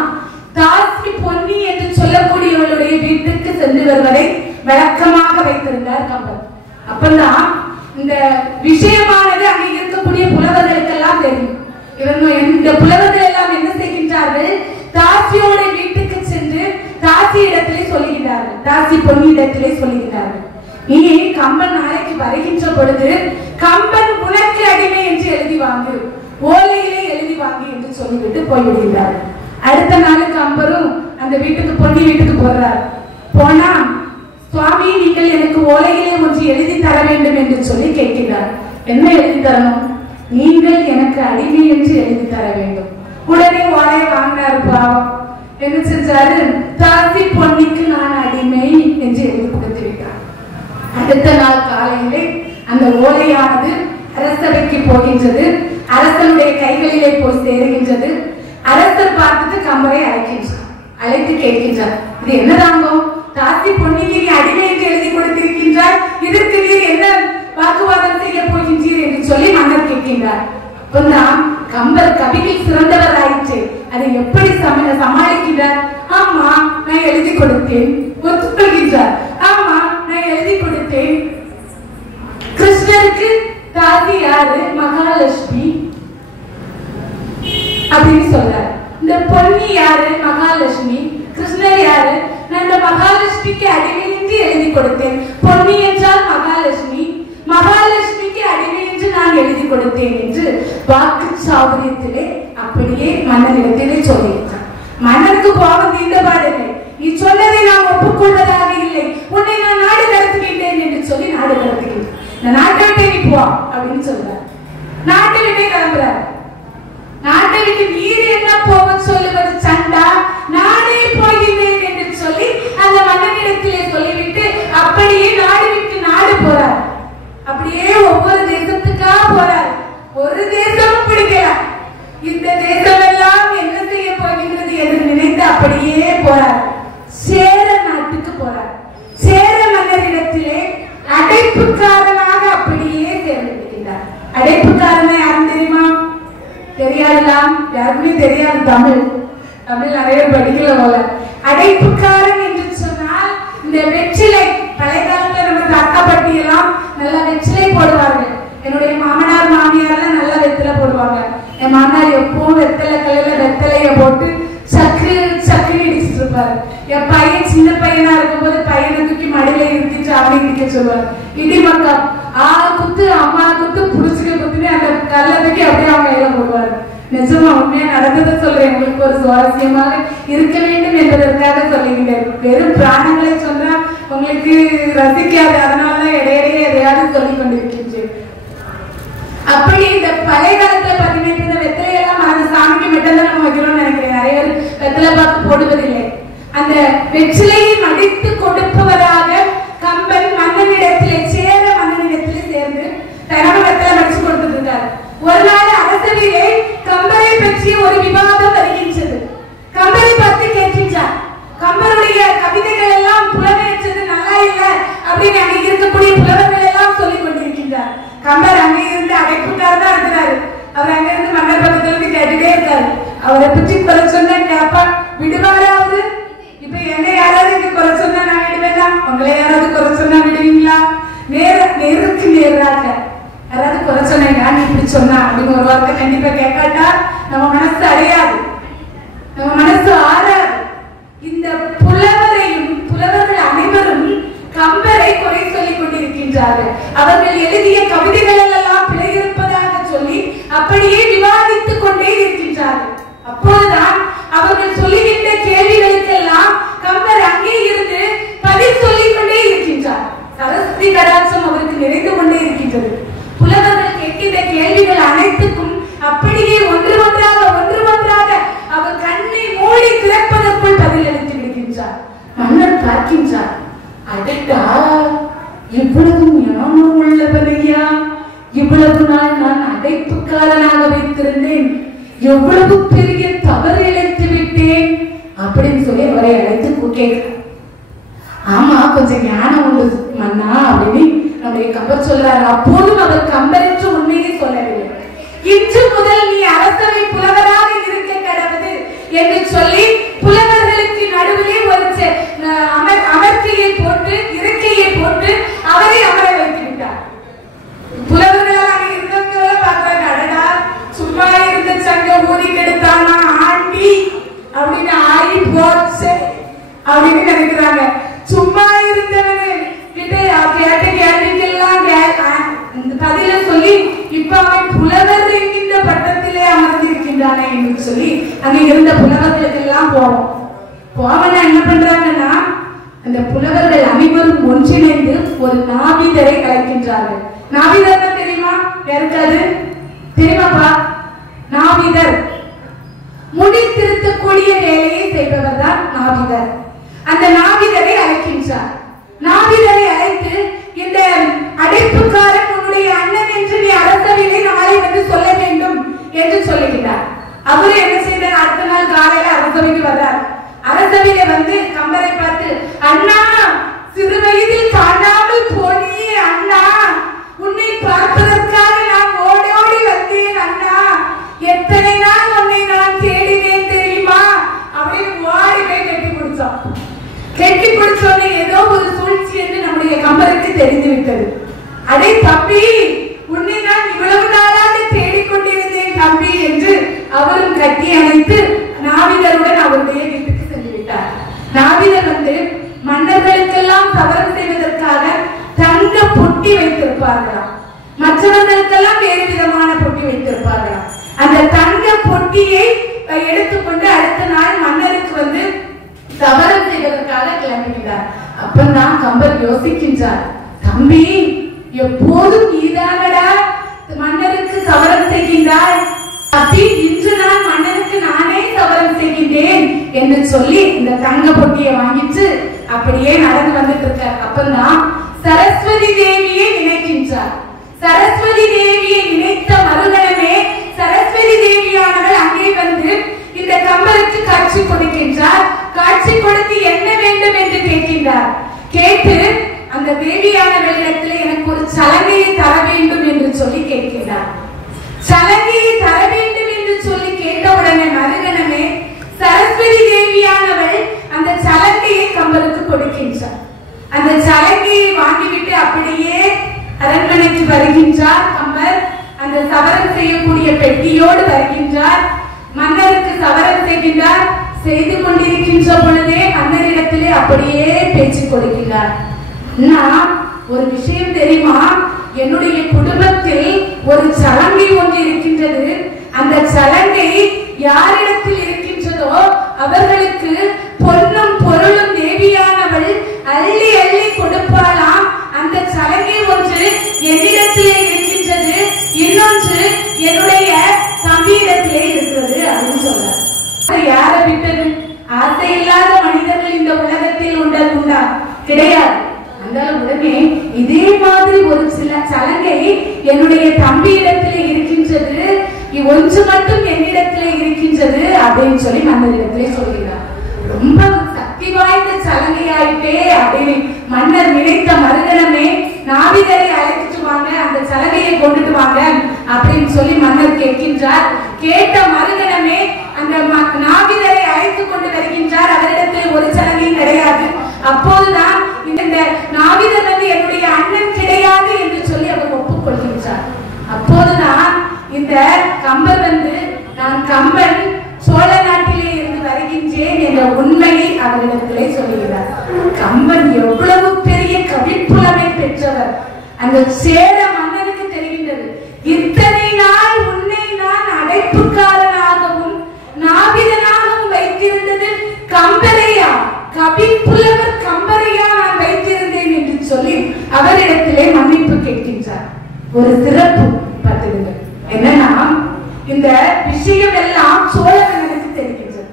தாசி பொன்னி என்று சொல்லக்கூடியவர்களுடைய வீட்டுக்கு சென்று வருவதை வழக்கமாக வைத்திருந்தார் கம்பர். அப்பதான் இந்த விஷயமானது அங்கே இருக்கக்கூடிய புலவர்களுக்கெல்லாம் தெரியும். இவங்க இந்த புலவர்கள் எல்லாம் என்ன செய்கின்றார்கள், தாசியோட வீட்டுக்கு சென்று தாசி இடத்திலே சொல்லுகிறார்கள், தாசி பொன்னி இடத்திலே சொல்லுகிறார்கள், நீ கம்பன் நாளைக்கு வருகின்ற பொழுது கம்பன் உனக்கு அடிமை என்று எழுதி வாங்கு, ஓலையிலே எழுதி வாங்கு என்று சொல்லிவிட்டு போய்விடுகிறார்கள். அடுத்த நாள் கம்பரும் அந்த வீட்டுக்கு பொன்னி வீட்டுக்கு போறார். போனா, சுவாமி நீங்கள் எனக்கு ஓலையிலே ஒன்று எழுதி தர வேண்டும் என்று சொல்லி கேட்கிறார். என்ன எழுதி தரணும்? நீங்கள் எனக்கு அடிமை என்று எழுதி தர வேண்டும். உடனே ஓலையை வாங்கினாரு. பாவம் என்ன செஞ்சாரு, தாசி பொன்னிக்கு நான் அடிமை என்று எழுதி கொடுத்து விட்டார். அடுத்த நாள் காலையிலே அந்த ஓலையானது அரசவைக்கு போகின்றது, அரசனுடைய கைகளிலே போய் சேருகின்றது. அரசர் பார்த்துட்டு கம்பரை அழைக்கின்றார், அழைத்து கேட்கின்றார், இது என்ன தாங்கும், தாசி பொன்னிக்கு நீ அடிமை என்று எழுதி கொடுத்திருக்கின்றார், இதற்கு நீர் என்ன வாக்குவாதம் செய்ய போகின்றீர் என்று சொல்லி மன்னர் கேட்கின்றார். அப்பதான் கம்பர் கவியில் சிறந்தவர் ஆயிற்று, அதை எப்படி சமாளிக்கின்றார். ஆமா நான் எழுதி கொடுத்தேன், ஒத்துக்கொள்கின்றார். ஆமா நான் எழுதி கொடுத்தேன். கிருஷ்ணருக்கு தாசி யாரு, மகாலட்சுமி அப்படின்னு சொல்றாரு. இந்த பொன்னி யாரு, மகாலட்சுமி. கிருஷ்ணர் யாரு, நான் இந்த மகாலட்சுமிக்கு அடிமை என்று எழுதி கொடுத்தேன். பொன்னி என்றால் மகாலட்சுமி, மகாலட்சுமிக்கு அடிமை என்று நான் எழுதி கொடுத்தேன் என்று வாக்கு சாதுரியத்திலே அப்படியே மன்னரிடத்திலே சொல்லியிருக்கார். மன்னருக்கு கோபம் தீண்டபாடில்லை, நீ சொன்னதை நான் ஒப்புக்கொள்வதாக இல்லை, உன்னை நான் நாடு கடத்துகின்றேன் என்று சொல்லி நாடு கடத்துகின்றேன், இந்த நாட்டை விட்டே நீ போ அப்படின்னு சொல்றார். நாட்டை விட்டே கிளம்புறாரு. நாட்டை விட்டு நீர் என்ன போக சொல்லுவது சண்டா, நானே போகிறேன் என்று சொல்லி அந்த மன்னனிடத்திலே சொல்லிவிட்டு அப்படியே நாடு விட்டு நாடு போறார். அப்படியே ஒவ்வொரு தேசத்துக்கா போறார். ஒரு தேசமும் பிடிக்கல, இந்த தேசம் எல்லாம் என்ன செய்ய போகின்றது என்று நினைத்து அப்படியே போறார். சேர நாட்டுக்கு போறார். சேர மன்னரிடத்திலே அடைப்புக்காரனாக அப்படியே சேர்ந்து விடுகிறார். அடைப்புக்காரனை யாரும் தெரியுமா? தெரியாதுலாம், யாருக்குமே தெரியாது தமிழ். தமிழ் நிறைய படிக்கல போல. அடைப்புக்காரன் என்று சொன்னால் இந்த வெற்றிலை, பழைய காலத்துல நம்ம தாத்தா பாட்டி எல்லாம் நல்லா வெற்றிலை போடுவார்கள். என்னுடைய மாமனார் மாமியார்லாம் நல்லா வெத்தலை போடுவாங்க. என் மாமனார் எப்பவும் வெத்தலை கல்லுல வெத்தலைய போட்டு சக்கரை இடிச்சிட்டு இருப்பாரு. என் பையன் சின்ன பையனா இருக்கும்போது பையனை தூக்கி மடியில இருந்துச்சு அப்படி இடிக்க சொல்லுவாரு. இடிமக்கா குத்து அம்மா குத்து புடிச்சுக்க குத்துன்னு அந்த கல்லை தூக்கி அப்படியே அவங்க கையில போடுவாரு. நிஜமா உண்மையா நடந்ததை சொல்றேன். உங்களுக்கு ஒரு சுவாரஸ்யமாக இருக்க வேண்டும் என்பதற்காக சொல்லுகிறேன். வெறும் பிராணங்களை சொன்னா உங்களுக்கு ரசிக்காது, அதனாலதான் இடையிடையே எதையாவது சொல்லிக் கொண்டிருக்கின்றேன். அப்படி இந்த பழைய காலத்துல பாத்தீங்கன்னா இந்த வெத்தலையெல்லாம் அந்த சாமிக்கு மட்டும் தான் நம்ம வைக்கணும்னு நினைக்கிறேன். நிறைய பேர் வெத்தலை பார்த்து போடுவதில்லை. அந்த வெற்றிலையை மடித்து கொடுப்பவராக கம்பன் மன்னனிடத்திலே சேர மன்னனிடத்திலே சேர்ந்து தினமும் வெத்தலை மடிச்சு கொடுத்துட்டு இருக்காரு. ஒரு நாள் அரசவையிலே கம்பரை பற்றி ஒரு விவாதம் வருகின்றது. கம்பரை பார்த்து கேட்கின்றார். கம்பருடைய கவிதைகள் எல்லாம் புலமையற்றது, நல்லா இல்லை அப்படின்னு அங்கே இருக்கக்கூடிய புலவர்கள் எல்லாம் சொல்லிக் கொண்டிருக்கின்றார். கம்பர் அங்கே இருந்து அடைப்புக்காரர் தான் இருக்கிறாரு. அவர் அங்க இருந்து மன்னர் பக்கத்துல கேட்டுட்டே இருக்காரு. அவரை பற்றி குறை சொன்னா கேப்பா விடுவாராவது? இப்ப என்ன யாராவது இங்க குறை சொன்னா நான் விடுவேனா? உங்களை யாராவது குறை சொன்னா விடுவீங்களா? நேருக்கு நேராக யாராவது குறை சொன்னீங்க நீ இப்படி சொன்னா அப்படின்னு ஒரு வார்த்தை கண்டிப்பா கேட்காட்டா நம்ம மனசு அறியாது, நம்ம மனசு ஆறாது. இந்த புலவர்கள் அனைவரும் கம்பரை குறை சொல்லிக் கொண்டிருக்கின்றார்கள். அவர்கள் எழுதிய கவிதைகள் எல்லாம் பிழை இருப்பதாக சொல்லி அப்படியே விவாதித்துக் கொண்டே இருக்கின்றார்கள். அப்போதுதான் அவர்கள் சொல்லுகின்ற கேள்விகளுக்கெல்லாம் கம்பர் அங்கே இருந்து பதில் சொல்லிக் கொண்டே இருக்கின்றார். சரஸ்வதி கடாட்சம் அவருக்கு நிறைந்து கொண்டே இருக்கின்றது. புலவர்கள் கேட்கின்ற கேள்விகள் அனைத்துக்கும் அப்படியே ஒன்று ஒன்றாக அவர் கண்ணை மூடி திறப்பதற்குள் பதில் அளித்து விடுகின்றார். மன்னர் பார்க்கின்றார். அடடா, இவ்வளவு ஞானம் உள்ளவரையா, இவ்வளவு நாள் நான் அடைப்புக்காரனாக வைத்திருந்தேன், எவ்வளவு பெரிய தவறு இழைத்து விட்டேன் அப்படின்னு சொல்லி அவரை அழைத்து கேட்க. ஆமா, கொஞ்சம் ஞானம் உண்டு மன்னா அப்படின்னு நம்முடைய கம்பர் சொல்றாரு. அப்போதும் அவர் கம்பரென்று உண்மையை சொல்லவில்லை. இன்று முதல் நீ அரசவை புலவராக இருக்க கடவுது என்று சொல்லி புலவர்களுக்கு நடுவிலே ஒரு அமர்க்கையை போட்டு இருக்கையை போட்டு அவரை அமர வைத்து விட்டார். புலவர்களால் அங்கே இருந்தவங்க பார்க்கிறாங்க. அடடா, சும்மா இருந்த சங்க ஊதி கெடுத்தானா ஆண்டி அப்படின்னு ஆயி போச்சு அப்படின்னு நினைக்கிறாங்க. சும்மா இருந்தவங்க கிட்ட கேட்ட கேள்விக்கெல்லாம் பதில சொல்லி இப்ப அவன் புலவர் என்கின்ற பட்டத்திலே அமர்ந்திருக்கின்றானே என்று சொல்லி அங்க இருந்த புலவர்களுக்கு எல்லாம் போவனா என்ன பண்றாங்கன்னா அந்த புலவர்கள் அனைவரும் ஒன்றிணைந்து ஒரு நாவிதரை கலைக்கின்றார்கள். நாவிதர் தெரியுமா? யாருக்காது தெரியுமாப்பா? நாவிதர் முடி திருத்தக்கூடிய வேலையை செய்பவர் தான் நாவிதர். அந்த நாவிதரை அழைக்கின்றார். நாவிதரை அழைத்து இந்த அடைப்புக்காரன் உன்னுடைய அண்ணன் என்று நீ அரசவையிலே நாளை வந்து சொல்ல வேண்டும் என்று சொல்லுகிறார். அவரு என்ன செய்தார்? அடுத்த நாள் காலையில அரசவைக்கு வர்றார். அரசவையில வந்து கம்பரை பார்த்து, அண்ணா, சிறு வயதில் காணாமல் போனியே அண்ணா, உன்னை பார்ப்பதற்காக நான் ஓடோடி வந்தேன் அண்ணா, எத்தனை நாள் உன்னை நான் தேடினேன் தெரியுமா அப்படின்னு ஓடி போய் கட்டி பிடிச்சோம். கட்டி பிடிச்சோன்னே ஏதோ ஒரு சூழ்ச்சி என்று நம்முடைய கம்பருக்கு தெரிந்து விட்டது. அடே தம்பி, உன்னை நான் இவ்வளவு நாளாக தேடிக்கொண்டிருந்தேன் தம்பி என்று அவரும் கட்டி அணைத்து நாவிதருடன் அவருடைய வீட்டுக்கு சென்று விட்டார். நாவிதர் வந்து மன்னர்களுக்கெல்லாம் சவரம் செய்வதற்காக தங்க பொட்டி வைத்திருப்பார்களாம். மற்றவர்களுக்கெல்லாம் வேறு விதமான பொட்டி வைத்திருப்பார்களாம். அந்த தங்க பொட்டியை எடுத்துக்கொண்டு அடுத்த நாள் மன்னருக்கு வந்து சவரம் செய்வதற்காக கிளம்புகிறார். அப்பதான் கம்பர் யோசிக்கின்றார். தம்பி, எப்போதும் நீதானடா மன்னருக்கு சவரம் செய்கின்றாய், அப்படி இன்று நான் மன்னருக்கு நானே சவரம் செய்கின்றேன் என்று சொல்லி இந்த தங்க பொட்டியை வாங்கிட்டு அப்படியே நடந்து வந்துட்டு இருக்கார். அப்பதான் சரஸ்வதி தேவியை நினைக்கின்றார். சரஸ்வதி தேவியை நினைத்த மறுகணமே சரஸ்வதி தேவியானவள் அங்கே வந்து இந்த கம்பருக்கு காட்சி கொடுக்கின்றார். காட்சி கொடுத்து என்ன வேண்டும் என்று கேட்கின்றார். கேட்டு அந்த தேவியானவளிடத்தில் எனக்கு ஒரு சலங்கையை தர வேண்டும் என்று சொல்லி கேட்கிறார். சலங்கையை தர வேண்டும் என்று சொல்லி கேட்டவுடனே மறுகணமே சரஸ்வதி இருக்கின்ற பொழுதே மன்னரிடத்திலே அப்படியே பேச்சு கொடுக்கிறார். ஒரு விஷயம் தெரியுமா, என்னுடைய குடும்பத்தில் ஒரு சலங்கை ஒன்று இருக்கின்றது. அந்த சலங்கை யாரிடத்தில் இருக்கின்றதோ அவர்களுக்கு பொன்னும் பொருளும் தேவியானவள் அள்ளி அள்ளி கொடுப்பாளாம். அந்த சலங்கை ஒன்று என்னிடத்திலே இருக்கின்றது, இன்னொன்று என்னுடைய தம்பியிடத்திலே இருக்கிறது அப்படின்னு சொல்றார். யாரை விட்டது? ஆசை இல்லாத மனிதர்கள் இந்த உலகத்தில் உண்டா? கிடையாது. உடனே இதே மாதிரி ஒரு சில சலங்கை என்னுடைய தம்பியிடத்திலே இருக்கின்றது, ஒன்று மட்டும் என்னிடத்திலே இருக்கின்றது அப்படின்னு சொல்லி மன்னரிடத்திலே சொல்கிறார். ரொம்ப சக்தி வாய்ந்த சலங்கையாயிட்டே அப்படின்னு மன்னர் நினைத்த மறுகணமே நாவிதரை அழைச்சிட்டு வாங்க, அந்த சலங்கையை கொண்டுட்டு வாங்க அப்படின்னு சொல்லி மன்னர் கேட்கின்றார். கேட்ட மறுகணமே அந்த நாவிதரை அழைத்து கொண்டு வருகின்றார். அவரிடத்தில் ஒரு சலங்கையும் கிடையாது. அப்போதுதான் இந்த நாவிதர் வந்து என்னுடைய அண்ணன் கிடையாது என்று சொல்லி அவர் ஒப்புக்கொள்கின்றார். அப்போதுதான் இந்த கம்பர் வந்து நான் கம்பன் சோழ நாட்டிலே இருந்து வருகின்றேன் என்ற உண்மையை அவரிடத்திலே சொல்லுகிறார். கம்பன் எவ்வளவு பெரிய கவிப்புலமை பெற்றவர் அந்த சேர மன்னனுக்கு தெரிகின்றது. இத்தனை நாள் உன்னை நான் அடைப்புக்காரனாகவும் நாவிதனாகவும் வைத்திருந்தது கம்பரையா, கவிப்புலவர் கம்பரையா நான் வைத்திருந்தேன் என்று சொல்லி அவரிடத்திலே மன்னிப்பு கேட்கின்றார். ஒரு சிறப்பு பார்த்துடுங்க, என்னன்னா இந்த விஷயம் எல்லாம் சோழ மன்னனுக்கு தெரிகின்றது.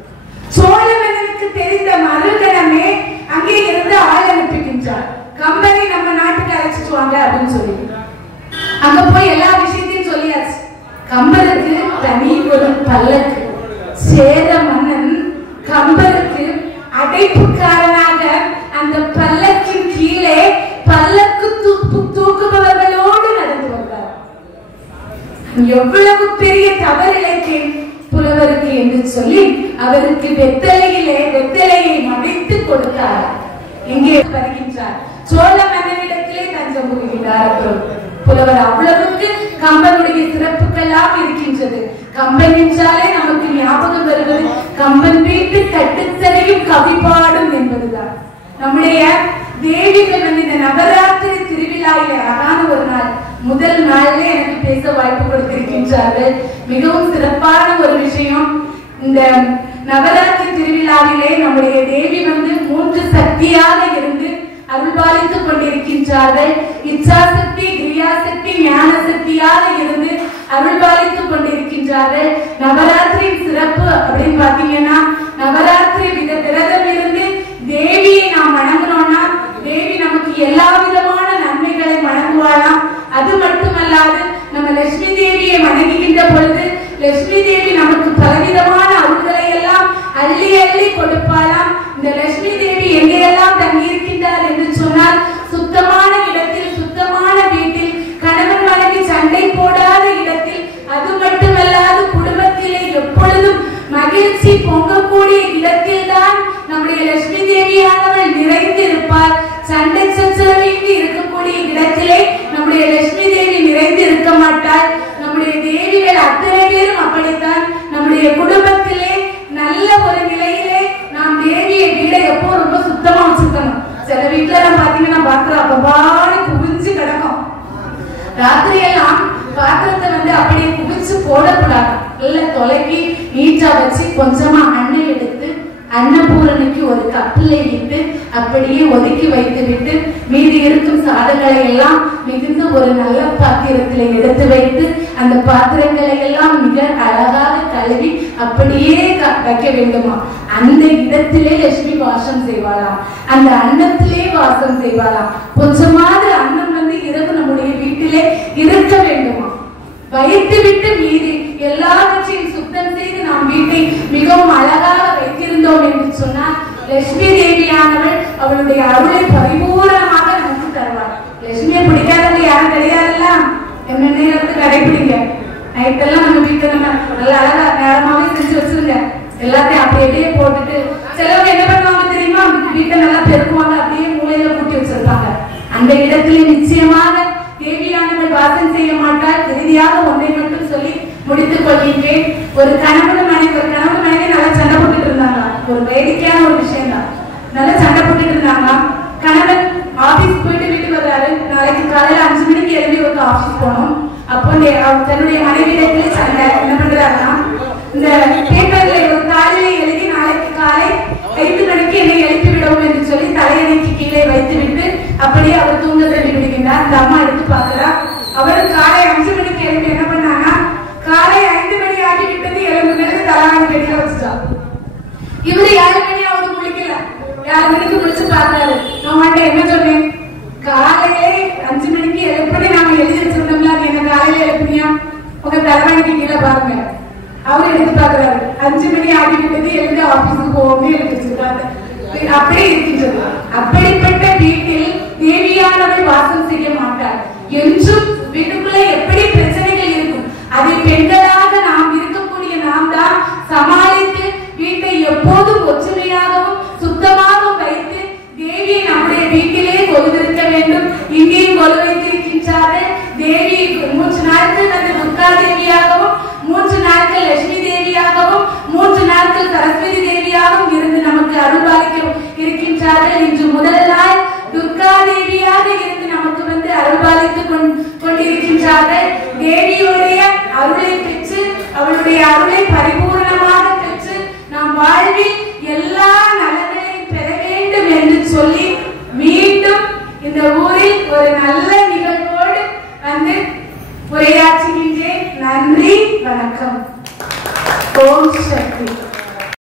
சோழ மன்னனுக்கு தெரிந்த மறுகணமே அங்கே இருந்து ஆள் அனுப்புகின்றார். கம்பனை நம்ம நாட்டுக்கு அழைச்சிட்டு வாங்க அப்படின்னு சொல்லி அங்க போய் எல்லா விஷயத்தையும் சொல்லியாச்சு. கம்பருக்கு தனி ஒரு பல்லக்கு. சேர மன்னன் கம்பருக்கு அடைப்புக்காரனாக அந்த பல்லக்கின் கீழே பல்லக்கு தூக்குபவர்களோடு நடந்து வந்தார். எவ்வளவு பெரிய தவறிழைத்தேன் புலவருக்கு என்று சொல்லி அவருக்கு வெத்தலையை மடித்து கொடுத்தார். இங்கே வருகின்றார். சோழ மன்னனிடத்திலே தஞ்சம் புகுகிறார் புலவர். அவ்வளவுக்கு கம்பனுடைய சிறப்புகளாக இருக்கின்றது. கம்பன் என்றாலே நமக்கு ஞாபகம் வருவது கம்பன் வீட்டு கட்டுத்தரையும் கவிபாடும் என்பதுதான். நம்முடைய தேவிகள் வந்து இந்த நவராத்திரி திருவிழாவிலே அழகான ஒரு நாள், முதல் நாளிலே எனக்கு பேச வாய்ப்பு கொடுத்திருக்கின்றார்கள். மிகவும் சிறப்பான ஒரு விஷயம். இந்த நவராத்திரி திருவிழாவிலே நம்முடைய தேவி வந்து 3 சக்தியாக இருந்து அருள்பாலித்துக் கொண்டிருக்கின்றார்கள். இச்சாசக்தி, கிரியாசக்தி, ஞான சக்தியாக இருந்து அருள்பாலித்துக் கொண்டிருக்கின்றார்கள். நவராத்திரியின் சிறப்பு அப்படின்னு பாத்தீங்கன்னா, நவராத்திரி விரதம் இருந்து தேவியை நாம் வணங்கணும்னா தேவி நமக்கு எல்லா விதமான நன்மைகளை வழங்குவாளாம். அது மட்டுமல்லாது நம்ம லட்சுமி தேவியை வணங்குகின்ற பொழுது லட்சுமி தேவி நமக்கு பலவிதமான அருள்களை எல்லாம் அள்ளி அள்ளி கொடுப்பாளாம். இந்த லட்சுமி தேவி எங்கெல்லாம் தங்கி இருக்கின்றார் என்று சொன்னால், சுத்தமான இடத்தில், சுத்தமான வீட்டில், கணவன் மனைவி சண்டை போடாத இடத்தில், அது மட்டுமல்லாது குடும்பத்திலே எப்பொழுதும் மகிழ்ச்சி பொங்கக்கூடிய இடத்தில் தான் நம்முடைய லட்சுமி தேவியானவள் நிறைந்திருப்பார். சண்டை சச்சரவின்றி இருக்கக்கூடிய இடத்திலே நம்முடைய லட்சுமி தேவி நிறைந்து இருக்க மாட்டாள். நம்முடைய தேவிகள் அத்தனை பேரும் அப்படித்தான். நம்முடைய குடும்பத்திலே நல்ல ஒரு நிலையிலே நாம் தேவியை வீடை எப்போ ரொம்ப சுத்தமா வச்சுக்கணும். சில வீட்டுல நம்ம பாத்தீங்கன்னா பாத்திரம் அப்பபாடு குவிஞ்சு கிடக்கும். ராத்திரி எல்லாம் பாத்திரத்தை வந்து அப்படியே குவிச்சு போடக்கூடாது. நல்ல தொலைக்கி நீட்டா வச்சு கொஞ்சமா எண்ணெய் எடுத்து அன்னபூரணிக்கு ஒரு கப்பில் இட்டு அப்படியே ஒதுக்கி வைத்து விட்டு மீதி இருக்கும் சாதங்களை எல்லாம் மிகுந்த ஒரு நல்ல பாத்திரத்தில் எடுத்து வைத்து அந்த பாத்திரங்களை எல்லாம் மிக அழகாக கழுவி அப்படியே வைக்க வேண்டுமா. அந்த இடத்திலே லட்சுமி வாசம் செய்வாளாம். அந்த அன்னத்திலே வாசம் செய்வாளாம். கொஞ்சமாவது அன்னம் வந்து இரவு நம்முடைய வீட்டிலே இருக்க வேண்டுமா. வைத்து விட்டு மீதி எல்லாவற்றையும் சுத்தம் செய்து நாம் வீட்டை மிகவும் அழகாக வைத்திருந்தோம் என்று சொன்னால் லட்சுமி தேவியானவள் அவளுடைய அருளை பரிபூரணமாக நமக்கு தருவார். லட்சுமியை பிடிக்காதவங்க யாரும் கிடையாதுல்ல. என்ன நேரத்துக்கு கடைபிடிங்க. நைட்டெல்லாம் நம்ம வீட்டை நம்ம நல்ல அழகா நேரமாவே செஞ்சு வச்சிருங்க. எல்லாத்தையும் அப்படியே போட்டுட்டு சிலவங்க என்ன பண்ணுவாங்க தெரியுமா, வீட்டை நல்லா பெருக்குவாங்க, அப்படியே மூலையில கூட்டி வச்சிருப்பாங்க. அந்த இடத்துல நிச்சயமாக தேவியானவள் வாசம் செய்ய மாட்டாள். இறுதியாக ஒன்றை மட்டும் சொல்லி முடித்துக் கொள்கின்றேன். ஒரு கணவன் மனைவி நல்லா சண்டை போட்டுட்டு இருந்தாங்க. ஒரு வேடிக்கையான ஒரு விஷயம் தான். நல்லா சண்டை போட்டுட்டு இருந்தாங்க. கணவன் ஆபீஸ் போயிட்டு வீட்டுக்கு வர்றாரு. நாளைக்கு காலையில 5 மணிக்கு எழுதி ஒரு ஆபீஸ் போகணும். அப்போ தன்னுடைய மனைவியிடத்துல சண்டை. என்ன பண்றாருன்னா, இந்த பேப்பர்ல ஒரு தாளியை எழுதி நாளைக்கு காலை 5 மணிக்கு என்னை எழுப்பி விடவும் என்று சொல்லி தலையணைக்கு கீழே வைத்து விட்டு அப்படியே அவர் தூங்க தள்ளி விடுகின்றார். இந்த அம்மா எடுத்து பார்க்கிறா. அவர் காலை 5 மணிக்கு எழுப்பி என்ன பண்ணாங்கன்னா, காலை 5 மணி ஆகிவிட்டது, எழுந்து தலைவாணி பெட்டியில வச்சுட்டார். இவரு 7 மணி அவரு குளிக்கல. 7 மணிக்கு குளிச்சு பார்த்தாரு. நான் என்ன சொன்னேன், காலையிலே 5 மணிக்கு எழுப்பி நாம எழுதி வச்சிருந்தோம்ல, என்ன காலையில எழுப்பினியா, உங்க தலைவாணிக்கு கீழே பாருங்க. அவரு எடுத்து பார்க்கிறாரு. 5 மணி ஆகிவிட்டது, எழுந்து ஆபீஸுக்கு போகணும்னு எழுதி வச்சிருக்காரு. அப்படியே இருக்கின்றது. அப்படிப்பட்ட வீட்டில் தேவியானவள் வாசம் செய்ய மாட்டார். என்றும் வீட்டுக்குள்ள எப்படி பிரச்சனைகள் இருக்கும், அதை பெண்களாக நாம் இருக்கக்கூடிய நாம் தான் சமாளித்து வீட்டை எப்போதும் ஒற்றுமையாகவும் சுத்தமாகவும் வைத்து தேவியை நம்முடைய வீட்டிலே கொலுவிருக்க வேண்டும். இங்கேயும் கொலு வைத்திருக்கின்றார்கள். தேவி 3 நாட்கள் வந்து துர்கா தேவியாகவும், 3 நாட்கள் லட்சுமி தேவியாகவும், 3 நாட்கள் சரஸ்வதி தேவியாகவும் இருந்து நமக்கு அருள்பாலிக்க இருக்கின்றார்கள். இன்று முதல் நாள் துர்கா தேவியாக இருந்து நமக்கு வந்து அருள்பாலித்துக் கொண்டிருக்கின்றார்கள். தேவியுடைய அருளை பெற்று, அவளுடைய அருளை பரிபூர்ணமாக பெற்று நாம் வாழ்வில் எல்லா நலன்களையும் பெற வேண்டும் என்று சொல்லி மீண்டும் இந்த ஊரில் ஒரு நல்ல நிகழ்வோடு வந்து உரையாற்றுகின்றேன். நன்றி, வணக்கம். ஓம் சக்தி.